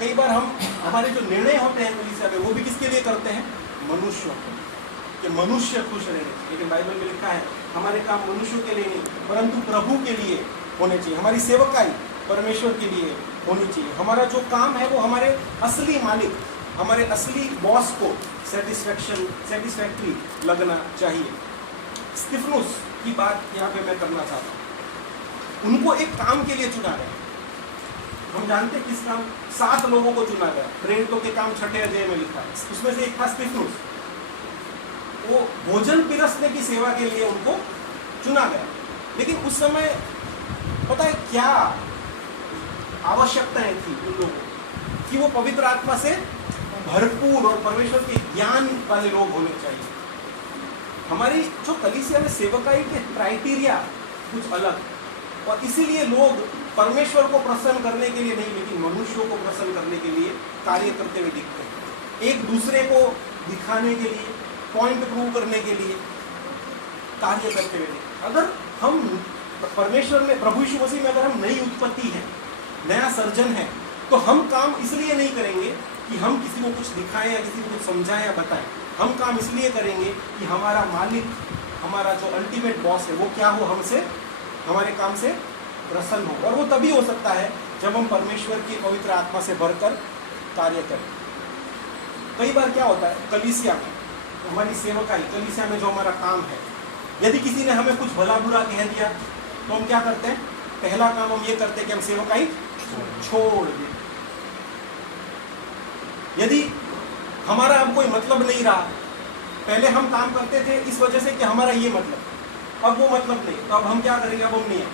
कई बार हम हमारे जो निर्णय होते हैं कलीसिया में वो भी किसके लिए करते हैं? मनुष्यों के, कि मनुष्य खुश रहे। लेकिन बाइबल में लिखा है हमारे काम मनुष्यों के लिए नहीं परंतु प्रभु के लिए होने चाहिए। हमारी सेवकाई परमेश्वर के लिए होनी चाहिए। हमारा जो काम है वो हमारे असली मालिक, हमारे असली बॉस को सेटिस्फैक्ट्री लगना चाहिए। स्तिफनुस की बात यहाँ पे मैं करना चाहता हूँ। उनको एक काम के लिए चुना गया। हम जानते किस काम? 7 लोगों को चुना गया। प्रेरितों के काम 6 अध्याय में लिखा है। उसमें से एक था स्तिफनुस। वो भोजन पिरसने की सेवा के लिए उनको चुना गया। लेकिन उस समय पता है क्या आवश्यकताएं थी उन लोगों कि वो पवित्र आत्मा से भरपूर और परमेश्वर के ज्ञान वाले लोग होने चाहिए। हमारी जो कलीसिया में सेवकाई के क्राइटेरिया कुछ अलग, और इसीलिए लोग परमेश्वर को प्रसन्न करने के लिए नहीं लेकिन मनुष्यों को प्रसन्न करने के लिए कार्य करते हुए दिखते हैं। एक दूसरे को दिखाने के लिए, पॉइंट प्रूव करने के लिए कार्य करते हुए। अगर हम परमेश्वर में, प्रभु यीशु मसीह में अगर हम नई उत्पत्ति है, नया सर्जन है, तो हम काम इसलिए नहीं करेंगे कि हम किसी को कुछ दिखाएं या किसी को कुछ समझाएं या बताएं। हम काम इसलिए करेंगे कि हमारा मालिक, हमारा जो अल्टीमेट बॉस है वो क्या हो, हमसे, हमारे काम से प्रसन्न हो। और वो तभी हो सकता है जब हम परमेश्वर की पवित्र आत्मा से भरकर कार्य करें। कई बार क्या होता है कलीसिया में, हमारी सेवकाई कलीसिया में जो हमारा काम है, यदि किसी ने हमें कुछ भला बुरा कह दिया तो हम क्या करते हैं? पहला काम हम ये करते हैं कि हम सेवकाई छोड़ दें। यदि हमारा अब कोई मतलब नहीं रहा, पहले हम काम करते थे इस वजह से कि हमारा ये मतलब, अब वो मतलब नहीं, तो अब हम क्या करेंगे? अब हम नहीं है,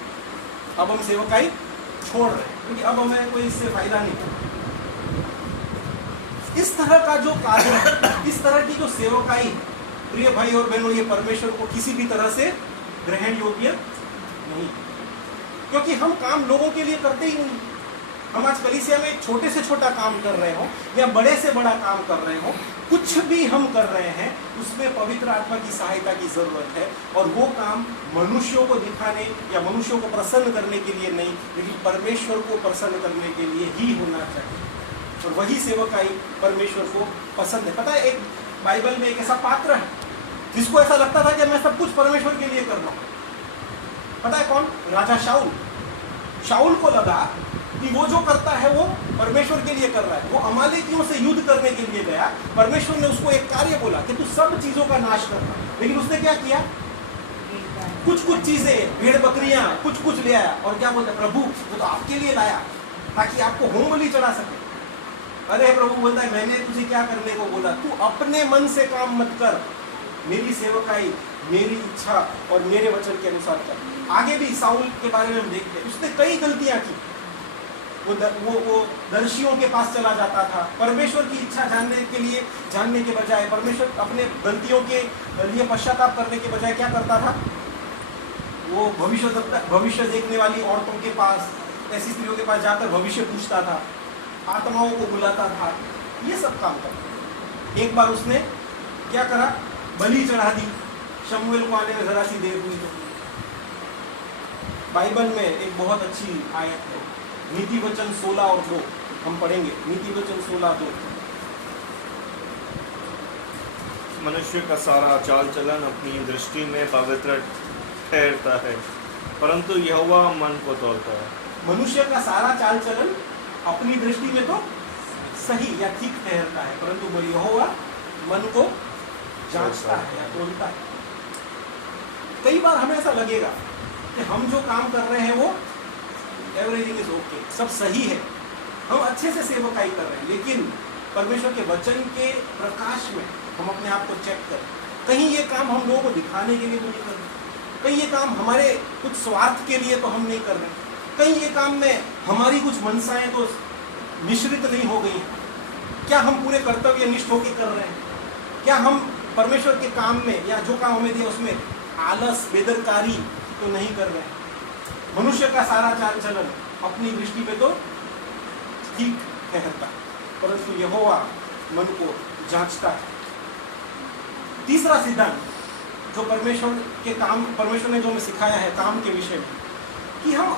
अब हम सेवकाई छोड़ रहे हैं क्योंकि अब हमें कोई इससे फायदा नहीं। इस तरह का जो कार्य, इस तरह की जो सेवकाई, प्रिय भाई और बहनों, ये परमेश्वर को किसी भी तरह से ग्रहण योग्य नहीं, क्योंकि हम काम लोगों के लिए करते ही नहीं। हम आज कलीसिया में छोटे से छोटा काम कर रहे हो या बड़े से बड़ा काम कर रहे हो, कुछ भी हम कर रहे हैं उसमें पवित्र आत्मा की सहायता की जरूरत है। और वो काम मनुष्यों को दिखाने या मनुष्यों को प्रसन्न करने के लिए नहीं, लेकिन परमेश्वर को प्रसन्न करने के लिए ही होना चाहिए। और वही सेवकाई परमेश्वर को पसंद है। पता है, एक बाइबल में एक ऐसा पात्र है जिसको ऐसा लगता था कि मैं सब कुछ परमेश्वर के लिए कर रहा हूँ। पता है कौन? राजा शाऊल। शाऊल को लगा कि वो जो करता है वो परमेश्वर के लिए कर रहा है। वो अमालेकियों से युद्ध करने के लिए गया। परमेश्वर ने उसको एक कार्य बोला कि तू सब चीजों का नाश करना, लेकिन उसने क्या किया? कुछ कुछ चीजें, भेड़ बकरियां, कुछ ले आया। और क्या बोलता? प्रभु वो तो आपके लिए लाया ताकि आपको होम बलि चढ़ा सके। अरे प्रभु बोलता है मैंने तुझे क्या करने को बोला? तू अपने मन से काम मत कर, मेरी सेवकाई मेरी इच्छा और मेरे वचन के अनुसार कर। आगे भी साउल के बारे में हम देखते हैं, उसने कई गलतियां की। वो दर्शियों के पास चला जाता था, परमेश्वर की इच्छा जानने के बजाय, परमेश्वर अपने गलतियों के लिए पश्चाताप करने के बजाय क्या करता था, वो भविष्य देखने वाली औरतों के पास, ऐसी स्त्रियों के पास जाकर भविष्य पूछता था, आत्माओं को बुलाता था, ये सब काम करता। एक बार उसने क्या करा, बलि चढ़ा दी। शमूएल को आने में जरा सी देर हुई तो बाइबल में एक बहुत अच्छी आयत है, नीति वचन 16 और 2 हम पढ़ेंगे। नीति वचन 16:2। मनुष्य का सारा चाल चलन अपनी दृष्टि में पवित्र ठहरता है, परंतु यहोवा मन को तौलता है। मनुष्य का सारा चाल चलन अपनी दृष्टि में तो सही या ठीक ठहरता है, परंतु यहोवा मन को जांचता है या तोलता है। कई बार हमें ऐसा लगेगा कि हम जो काम कर रहे हैं वो एवरेजिंग इज ओके, सब सही है, हम अच्छे से सेवकाई कर रहे हैं, लेकिन परमेश्वर के वचन के प्रकाश में हम अपने आप को चेक करें। कहीं ये काम हम लोगों को दिखाने के लिए तो नहीं कर रहे, कहीं ये काम हमारे कुछ स्वार्थ के लिए तो हम नहीं कर रहे, कहीं ये काम में हमारी कुछ मनसाएं तो मिश्रित नहीं हो गई हैं। क्या हम पूरे कर्तव्य निष्ठ होकर कर रहे हैं? क्या हम परमेश्वर के काम में या जो काम हमें दिया उसमें आलस बेदरकारी तो नहीं कर रहे हैं? मनुष्य का सारा चाल चलन अपनी दृष्टि में तो ठीक ठहरता, परंतु यहोवा मन को जांचता है। तीसरा सिद्धांत जो परमेश्वर ने जो हमें सिखाया है काम के विषय में, कि हम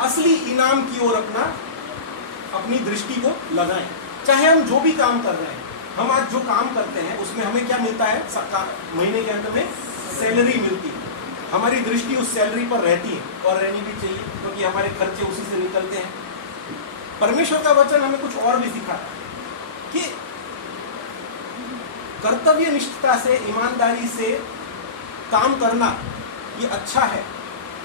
असली इनाम की ओर अपनी दृष्टि को लगाएं। चाहे हम जो भी काम कर रहे हैं, हम आज जो काम करते हैं उसमें हमें क्या मिलता है, महीने के अंत में सैलरी मिलती है, हमारी दृष्टि उस सैलरी पर रहती है और रहनी भी चाहिए, क्योंकि हमारे खर्चे उसी से निकलते हैं। परमेश्वर का वचन हमें कुछ और भी सिखाता है कि कर्तव्य निष्ठता से, ईमानदारी से काम करना ये अच्छा है,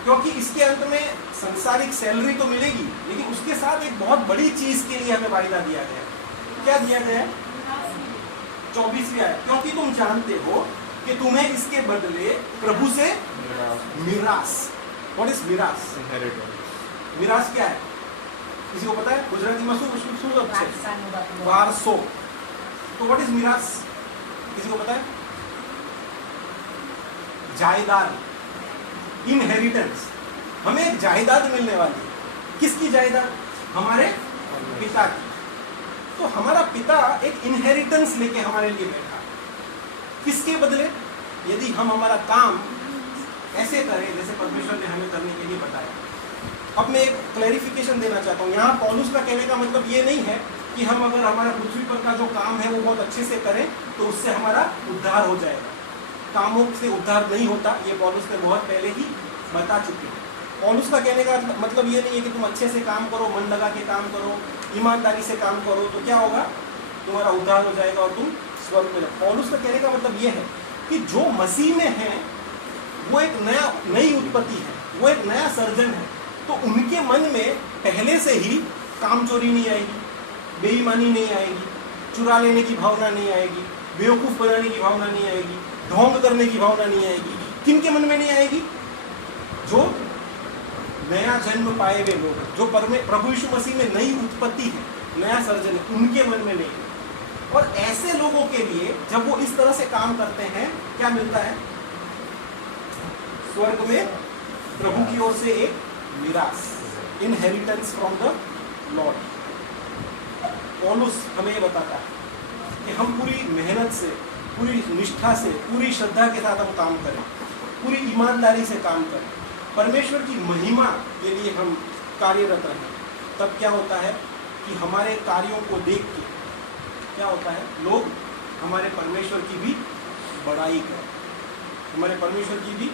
क्योंकि इसके अंत में सांसारिक सैलरी तो मिलेगी, लेकिन उसके साथ एक बहुत बड़ी चीज के लिए हमें वायदा दिया गया है। क्या दिया गया है? 24वीं आयत, क्योंकि तुम जानते हो कि तुम्हें इसके बदले प्रभु से मिरास। What is मिरास? मिरास क्या है? किसी को पता है? गुजराती में શું वारसो। तो व्हाट इज मिरास? किसी को पता है? जायदाद, इनहेरिटेंस। हमें एक जायदाद मिलने वाली है। किसकी जायदाद? हमारे पिता की। तो हमारा पिता एक इनहेरिटेंस लेके हमारे लिए बैठा। किसके बदले? यदि हम हमारा काम ऐसे करें जैसे परमेश्वर ने हमें करने के लिए बताया। अब मैं एक क्लैरिफिकेशन देना चाहता हूँ। यहाँ पौलुस का कहने का मतलब ये नहीं है कि हम अगर हमारा पृथ्वी पर का जो काम है वो बहुत अच्छे से करें तो उससे हमारा उद्धार हो जाएगा। कामों से उद्धार नहीं होता, ये पौलुस ने बहुत पहले ही बता चुके हैं। पौलुस का कहने का मतलब ये नहीं है कि तुम अच्छे से काम करो, मन लगा के काम करो, ईमानदारी से काम करो तो क्या होगा, तुम्हारा उद्धार हो जाएगा और तुम स्वर्ग में। पौलुस का कहने का मतलब ये है कि जो मसीह में है वो एक नई उत्पत्ति है, वो एक नया सर्जन है। तो उनके मन में पहले से ही कामचोरी नहीं आएगी, बेईमानी नहीं आएगी, चुरा लेने की भावना नहीं आएगी, बेवकूफ़ बनाने की भावना नहीं आएगी, ढोंग करने की भावना नहीं आएगी। किन के मन में नहीं आएगी? जो नया जन्म पाए हुए लोग, जो प्रभु यीशु मसीह में नई उत्पत्ति है, नया सर्जन है, उनके मन में नहीं है। और ऐसे लोगों के लिए जब वो इस तरह से काम करते हैं क्या मिलता है? स्वर्ग में प्रभु की ओर से एक मिरास, इनहेरिटेंस फ्रॉम द लॉर्ड। पौलुस हमें ये बताता है कि हम पूरी मेहनत से, पूरी निष्ठा से, पूरी श्रद्धा के साथ हम काम करें, पूरी ईमानदारी से काम करें, परमेश्वर की महिमा के लिए हम कार्यरत रहें। तब क्या होता है कि हमारे कार्यों को देख के क्या होता है, लोग हमारे परमेश्वर की भी बड़ाई करें, हमारे परमेश्वर की भी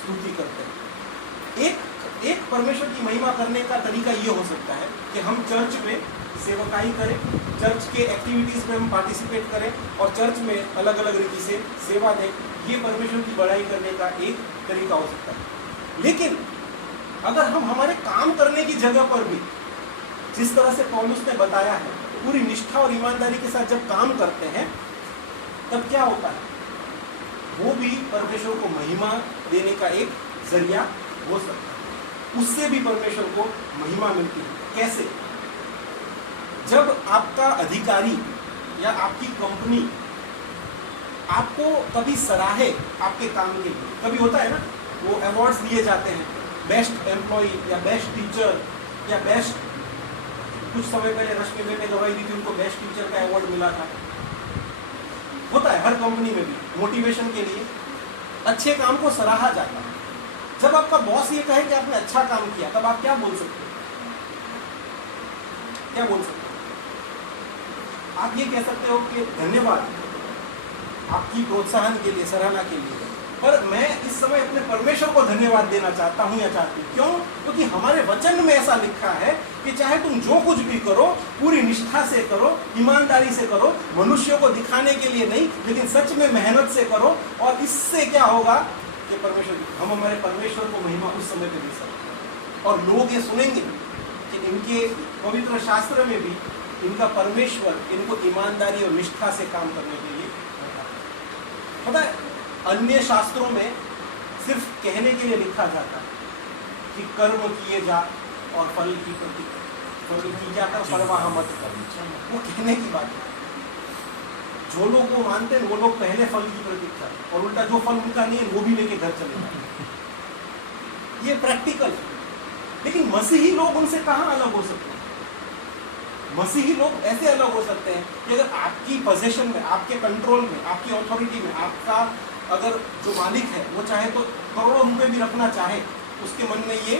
स्तुति करते हैं। एक परमेश्वर की महिमा करने का तरीका ये हो सकता है कि हम चर्च में सेवकाई करें, चर्च के एक्टिविटीज़ में हम पार्टिसिपेट करें और चर्च में अलग अलग रीति से सेवा दें। ये परमेश्वर की बड़ाई करने का एक तरीका हो सकता है। लेकिन अगर हम हमारे काम करने की जगह पर भी जिस तरह से पौलुस ने बताया है, पूरी निष्ठा और ईमानदारी के साथ जब काम करते हैं, तब क्या होता है? वो भी परमेश्वर को महिमा देने का एक जरिया हो सकता है। उससे भी परमेश्वर को महिमा मिलती है। कैसे? जब आपका अधिकारी या आपकी कंपनी आपको कभी सराहे आपके काम के लिए, कभी होता है ना, वो अवार्ड्स दिए जाते हैं, बेस्ट एम्प्लॉय या बेस्ट टीचर या बेस्ट, कुछ समय पहले रश्मि ने गवाही दी थी, उनको बेस्ट टीचर का अवार्ड मिला था। होता है हर कंपनी में भी, मोटिवेशन के लिए अच्छे काम को सराहा जाता है। जब आपका बॉस ये कहे कि आपने अच्छा काम किया, तब आप क्या बोल सकते हैं? क्या बोल सकते हैं? आप ये कह सकते हो कि धन्यवाद आपकी प्रोत्साहन के लिए, सराहना के लिए। पर मैं इस समय अपने परमेश्वर को धन्यवाद देना चाहता हूं या चाहती हूं। क्यों? क्योंकि हमारे वचन में ऐसा लिखा है कि चाहे तुम जो कुछ भी करो, पूरी निष्ठा से करो, ईमानदारी से करो, मनुष्यों को दिखाने के लिए नहीं, लेकिन सच में मेहनत से करो। और इससे क्या होगा कि हम हमारे परमेश्वर को महिमा उस समय पे दे सकते हैं। और लोग ये सुनेंगे कि इनके पवित्र शास्त्र में भी इनका परमेश्वर इनको ईमानदारी और निष्ठा से काम करने के लिए पता है। अन्य शास्त्रों में सिर्फ कहने के लिए लिखा जाता है कि कर्म किए जा और फल की क्या कर, परवाह मत कर। वो कहने की बात है। जो लोग वो मानते हैं वो लोग पहले फल की प्रतीक्षा, और उल्टा जो फल उनका नहीं है वो भी लेके घर चले जाते। ये प्रैक्टिकल है। लेकिन मसीही लोग उनसे कहाँ अलग हो सकते हैं? मसीही लोग ऐसे अलग हो सकते हैं कि अगर आपकी पोजीशन में, आपके कंट्रोल में, आपकी अथॉरिटी में, आपका अगर जो मालिक है वो चाहे तो करोड़ों रुपए भी रखना चाहे, उसके मन में ये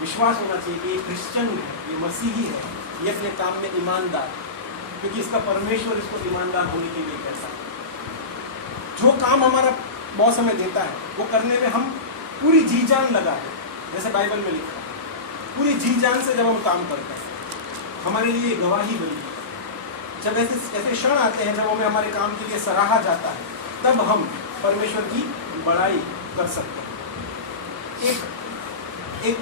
विश्वास होना चाहिए कि ये क्रिश्चियन है, ये मसीही है, ये अपने काम में ईमानदार, क्योंकि इसका परमेश्वर इसको ईमानदार होने के लिए कहता है। जो काम हमारा बॉस हमें देता है वो करने में हम पूरी जी जान लगाते हैं, जैसे बाइबल में लिखा है, पूरी जी जान से जब हम काम करते हैं, हमारे लिए गवाही बनी। जब ऐसे क्षण आते हैं जब हमें हमारे काम के लिए सराहा जाता है, तब हम परमेश्वर की बड़ाई कर सकते हैं। एक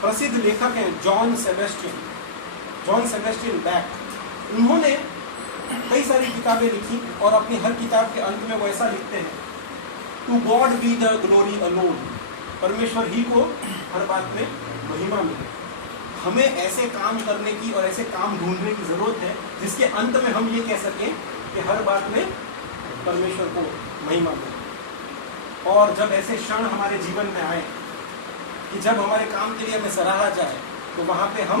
प्रसिद्ध लेखक हैं जॉन सेबेस्टियन बैक। उन्होंने कई सारी किताबें लिखी और अपनी हर किताब के अंत में वो ऐसा लिखते हैं, to God be the glory alone. परमेश्वर ही को हर बात में महिमा मिले। हमें ऐसे काम करने की और ऐसे काम ढूंढने की जरूरत है जिसके अंत में हम ये कह सकें कि हर बात में परमेश्वर को महिमा मिले। और जब ऐसे क्षण हमारे जीवन में आए कि जब हमारे काम के लिए हमें सराहा जाए, तो वहां पे हम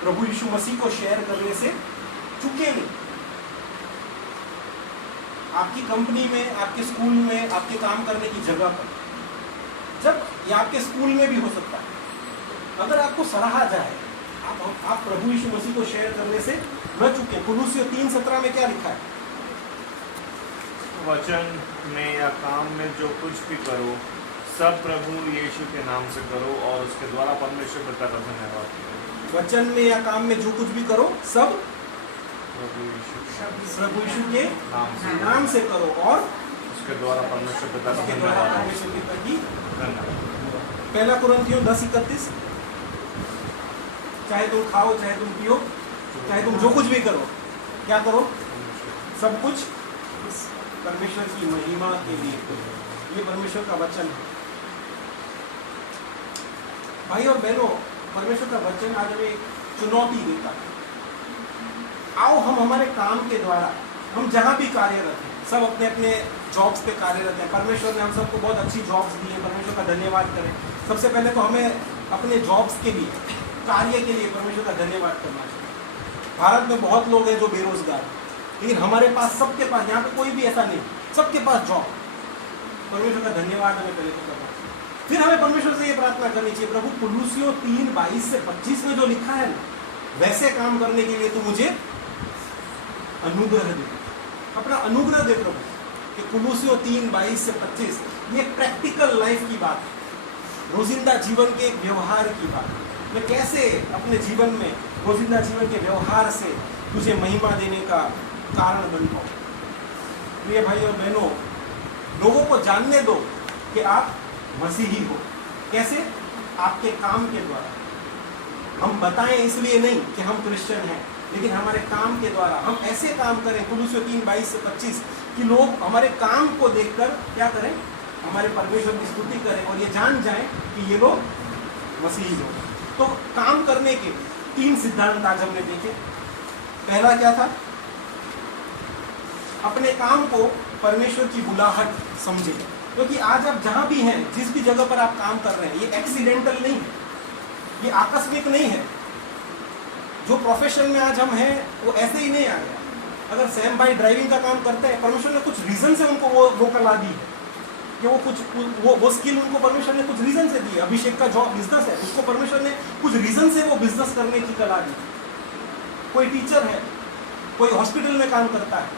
प्रभु यीशु मसीह को शेयर करने से चूके नहीं। आपकी कंपनी में, आपके स्कूल में, आपके काम करने की जगह पर, जब या आपके स्कूल में भी हो सकता है, अगर आपको सराहा जाए, आप प्रभु यीशु मसीह को शेयर करने से न चूके। कुलुस्सियों 3:17 में क्या लिखा है? वचन में या काम में जो कुछ भी करो, सब प्रभु यीशु के नाम से करो और उसके द्वारा परमेश्वर पिता का धन्यवाद करो। वचन में या काम में जो कुछ भी करो, सब प्रभु यीशु के नाम से करो और उसके द्वारा परमेश्वर पिता का उसके द्वारा धन्यवाद परमेश्वर पिता की करो। पहला कुरिन्थियों 10:31, चाहे तुम खाओ, चाहे तुम पियो, चाहे तुम जो कुछ भी करो, क्या करो? सब कुछ परमेश्वर की महिमा के लिए करो। ये परमेश्वर का वचन है। भाई और बहनों, परमेश्वर का वचन आज हमें चुनौती देता है। आओ हम हमारे काम के द्वारा, हम जहाँ भी कार्यरत हैं, सब अपने अपने जॉब्स पे कार्यरत हैं। परमेश्वर ने हम सबको बहुत अच्छी जॉब्स दी है, परमेश्वर का धन्यवाद करें। सबसे पहले तो हमें अपने जॉब्स के लिए, कार्य के लिए परमेश्वर का धन्यवाद करना चाहिए। भारत में बहुत लोग हैं जो बेरोजगार हैं, लेकिन हमारे पास, सबके पास, यहाँ पे कोई भी ऐसा नहीं, सबके पास जॉब। परमेश्वर का धन्यवाद हमें पहले तो करना चाहिए। फिर हमें परमेश्वर से ये प्रार्थना करनी चाहिए, प्रभु कुलुस्सियों 3:22 से 25 में जो लिखा है ना, वैसे काम करने के लिए तू मुझे अनुग्रह दे, अपना अनुग्रह दे प्रभु। कि कुलुस्सियों 3:22 से 25 ये प्रैक्टिकल लाइफ की बात है, रोजिंदा जीवन के व्यवहार की बात है। मैं कैसे अपने जीवन में, रोजिंदा जीवन के व्यवहार से तुझे महिमा देने का कारण बन पाऊं। प्रिय भाई और बहनों, लोगों को जानने दो कि आप मसीही हो। कैसे? आपके काम के द्वारा। हम बताएं इसलिए नहीं कि हम क्रिश्चियन हैं, लेकिन हमारे काम के द्वारा हम ऐसे काम करें, कुलुस्सियों 3:22 से 25, कि लोग हमारे काम को देखकर क्या करें, हमारे परमेश्वर की स्तुति करें और ये जान जाएं कि ये लोग मसीही लोग। तो काम करने के 3 सिद्धांत आज हमने देखे। पहला क्या था, अपने काम को परमेश्वर की बुलाहट समझे, क्योंकि आज आप जहां भी हैं, जिस भी जगह पर आप काम कर रहे हैं, ये एक्सीडेंटल नहीं है, ये आकस्मिक नहीं है। जो प्रोफेशन में आज हम हैं वो ऐसे ही नहीं आ गया। अगर सैम भाई ड्राइविंग का काम करते हैं, परमेश्वर ने कुछ रीजन से उनको वो कला दी है कि वो कुछ वो स्किल उनको परमेश्वर ने कुछ रीजन से दी है। अभिषेक का जॉब बिजनेस है, उसको परमेश्वर ने कुछ रीजन से वो बिजनेस करने की कला दी। कोई टीचर है, कोई हॉस्पिटल में काम करता है,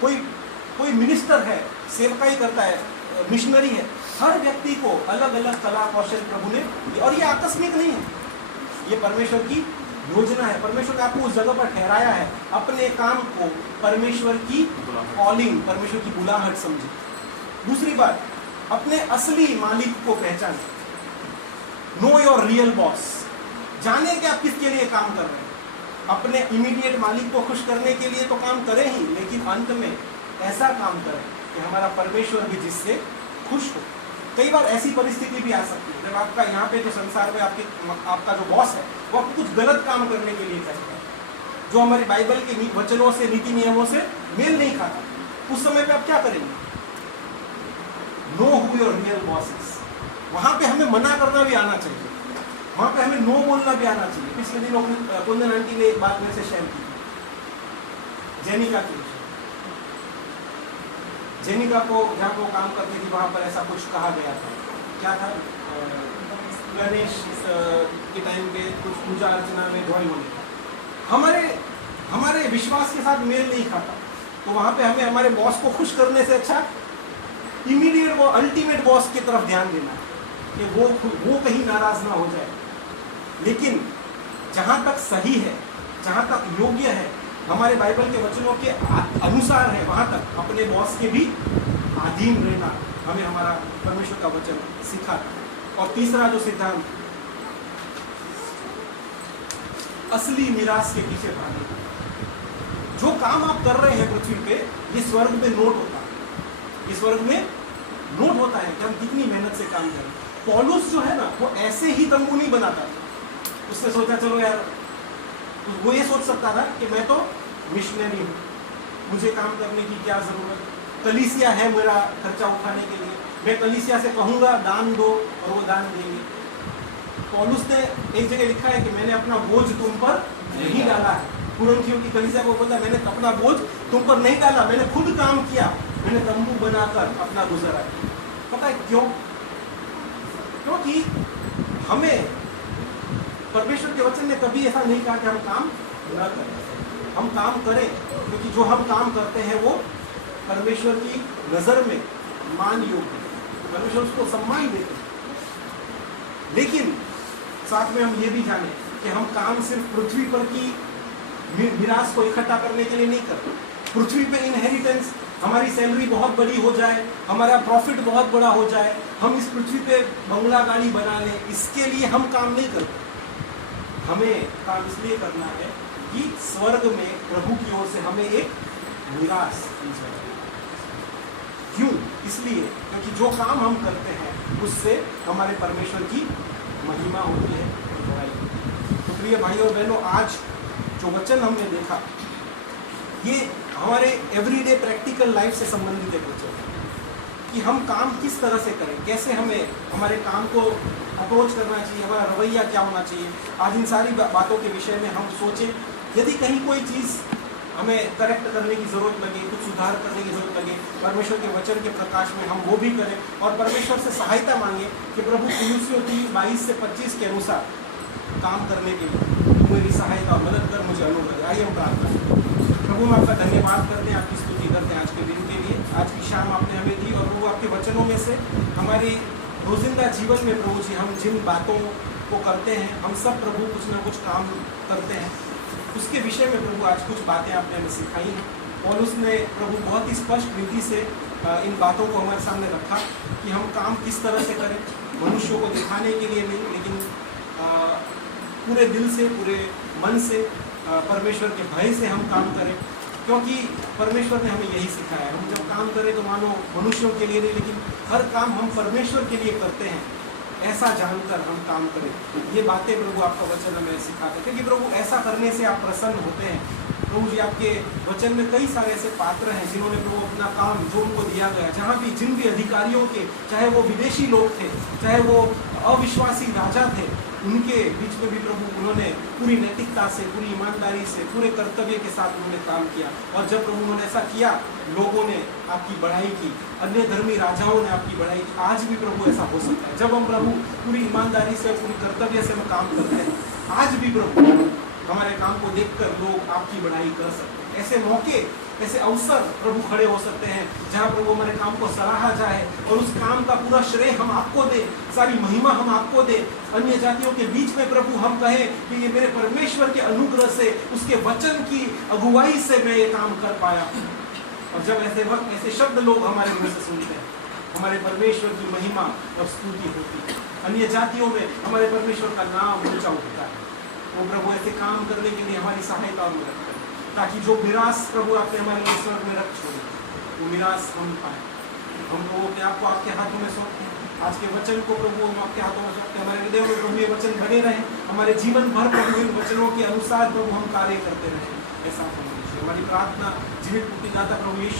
कोई मिनिस्टर है, सेवकाई करता है, मिशनरी है। हर व्यक्ति को अलग अलग कला कौशल प्रभु ने, और ये आकस्मिक नहीं है, ये परमेश्वर की योजना है। परमेश्वर ने आपको उस जगह पर ठहराया है। अपने काम को परमेश्वर की कॉलिंग, परमेश्वर की बुलाहट समझे। दूसरी बात, अपने असली मालिक को पहचाने। नो योर रियल बॉस, जाने कि आप किसके लिए काम कर रहे हैं। अपने इमीडिएट मालिक को खुश करने के लिए तो काम करें ही, लेकिन अंत में ऐसा काम करें कि हमारा परमेश्वर भी जिससे खुश हो। कई बार ऐसी परिस्थिति भी आ सकती है जब आपका यहाँ पे जो संसार में आपका जो बॉस है वो आपको कुछ गलत काम करने के लिए कहता है, जो हमारी बाइबल के वचनों से, नीति नियमों से मेल नहीं खाता। उस समय पे आप क्या करेंगे? Know who your real boss is. वहां पे हमें मना करना भी आना चाहिए, वहां पे हमें नो बोलना भी आना चाहिए। पिछले दिनों कुंदन आंटी ने एक बात मेरे से शेयर की, जेनिका की। जेनिका को जहाँ वो काम करती थी वहां पर ऐसा कुछ कहा गया था। क्या था? गणेश के टाइम पे कुछ पूजा अर्चना में ज्वाइन होने का हमारे विश्वास के साथ मेल नहीं खाता, तो वहां पे हमें हमारे बॉस को खुश करने से अच्छा इमीडिएट वो अल्टीमेट बॉस की तरफ ध्यान देना है कि वो कहीं नाराज ना हो जाए। लेकिन जहां तक सही है, जहां तक योग्य है, हमारे बाइबल के वचनों के अनुसार है, वहां तक अपने बॉस के भी अधीन रहना हमें हमारा परमेश्वर का वचन सिखाता है। और तीसरा जो सिद्धांत, असली निराश के पीछे भागना। जो काम आप कर रहे हैं पृथ्वी पे, ये स्वर्ग में नोट होता है, ये स्वर्ग में नोट होता है कि हम कितनी मेहनत से काम करें। पौलुस जो है ना, वो ऐसे ही तंबू नहीं बनाता था। उसने सोचा चलो यार, वो ये सोच सकता था कि मैं तो मिशनरी हूँ, मुझे काम करने की क्या जरूरत, कलीसिया है मेरा खर्चा उठाने के लिए, मैं कलीसिया से कहूँगा दान दो और वो दान देंगे। पौलुस ने एक जगह लिखा है कि मैंने अपना बोझ तुम पर नहीं डाला है। कुरिन्थियों की कलीसिया को बोलता, मैंने अपना बोझ तुम पर नहीं डाला, मैंने खुद काम किया, मैंने तंबू बनाकर अपना गुजारा किया। पता है क्यों? क्योंकि हमें परमेश्वर के वचन ने कभी ऐसा नहीं कहा कि हम काम न करें, हम काम करें, क्योंकि जो हम काम करते हैं वो परमेश्वर की नजर में मान योग्य है, परमेश्वर उसको सम्मान देते हैं। लेकिन साथ में हम ये भी जाने कि हम काम सिर्फ पृथ्वी पर की निराश को इकट्ठा करने के लिए नहीं करते। पृथ्वी पे इनहेरिटेंस, हमारी सैलरी बहुत बड़ी हो जाए, हमारा प्रॉफिट बहुत बड़ा हो जाए, हम इस पृथ्वी पे बंगला गाड़ी बना लें, इसके लिए हम काम नहीं करते। हमें काम इसलिए करना है कि स्वर्ग में प्रभु की ओर से हमें एक निराश मिल जाए। क्यों? इसलिए क्योंकि जो काम हम करते हैं उससे हमारे परमेश्वर की महिमा होती है। तो प्रिय भाइयों और बहनों, आज जो वचन हमने देखा ये हमारे एवरीडे प्रैक्टिकल लाइफ से संबंधित एक वचन है कि हम काम किस तरह से करें, कैसे हमें हमारे काम को अप्रोच करना चाहिए, हमारा रवैया क्या होना चाहिए। आज इन सारी बातों के विषय में हम सोचें। यदि कहीं कोई चीज़ हमें करेक्ट करने की ज़रूरत लगे, कुछ सुधार करने की ज़रूरत लगे, परमेश्वर के वचन के प्रकाश में हम वो भी करें और परमेश्वर से सहायता मांगे कि प्रभु कुलुस्सियों 22 से 25 के अनुसार काम करने के लिए मेरी सहायता और मदद कर, मुझे अनुग्रह दे। आइए हम प्रार्थना करें। प्रभु मैं आपका धन्यवाद करते हैं, आपकी स्तुति करते हैं आज के दिन के लिए। आज की शाम आपने हमें दी और प्रभु आपके वचनों में से हमारी रोजिंदा जीवन में प्रभु जी हम जिन बातों को करते हैं, हम सब प्रभु कुछ ना कुछ काम करते हैं, उसके विषय में प्रभु आज कुछ बातें आपने हमें सिखाई हैं। पौलुस ने प्रभु बहुत ही स्पष्ट रीति से इन बातों को हमारे सामने रखा कि हम काम किस तरह से करें, मनुष्यों को दिखाने के लिए नहीं, लेकिन पूरे दिल से, पूरे मन से, परमेश्वर के भय से हम काम करें। क्योंकि परमेश्वर ने हमें यही सिखाया है। हम जब काम करें तो मानो मनुष्यों के लिए नहीं, लेकिन हर काम हम परमेश्वर के लिए करते हैं, ऐसा जानकर हम काम करें। ये बातें प्रभु आपका वचन हमें सिखाते हैं, क्योंकि प्रभु ऐसा करने से आप प्रसन्न होते हैं। प्रभु जी आपके वचन में कई सारे ऐसे पात्र हैं जिन्होंने प्रभु अपना काम जो उनको दिया गया, जहाँ भी जिन भी अधिकारियों के, चाहे वो विदेशी लोग थे, चाहे वो अविश्वासी राजा थे, उनके बीच में भी प्रभु उन्होंने पूरी नैतिकता से, पूरी ईमानदारी से, पूरे कर्तव्य के साथ उन्होंने काम किया। और जब प्रभु उन्होंने ऐसा किया, लोगों ने आपकी बढ़ाई की, अन्य धर्मी राजाओं ने आपकी बढ़ाई की। आज भी प्रभु ऐसा हो सकता है, जब हम प्रभु पूरी ईमानदारी से, पूरी कर्तव्य से हम काम करते हैं, आज भी प्रभु हमारे काम को देखकर लोग आपकी बढ़ाई कर सकते हैं। ऐसे मौके, ऐसे अवसर प्रभु खड़े हो सकते हैं जहाँ प्रभु हमारे काम को सराहा जाए और उस काम का पूरा श्रेय हम आपको दें, सारी महिमा हम आपको दें। अन्य जातियों के बीच में प्रभु हम कहें कि ये मेरे परमेश्वर के अनुग्रह से, उसके वचन की अगुवाई से मैं ये काम कर पाया। और जब ऐसे वक्त ऐसे शब्द लोग हमारे मुंह से सुनते हैं, हमारे परमेश्वर की महिमा और स्तुति होती है। अन्य जातियों में हमारे परमेश्वर का नाम ऊंचा उठता है। वो प्रभु ऐसे काम करने के लिए हमारी सहायता और मदद करें, ताकि जो मिरास प्रभु आपने हमारे लिए स्वर्ग में रख छोड़ी, वो मिरास हम पाए। हम प्रभु अपने आप को आपके हाथों में सौंपते हैं। आज के वचन को प्रभु हम आपके हाथों में सौंपते हैं। हमारे हृदय में प्रभु ये वचन बने रहे, हमारे जीवन भर प्रभु इन वचनों के अनुसार प्रभु हम कार्य करते रहे। ऐसा हमारी प्रार्थना जीवित मुक्तिदाता प्रभु यीशु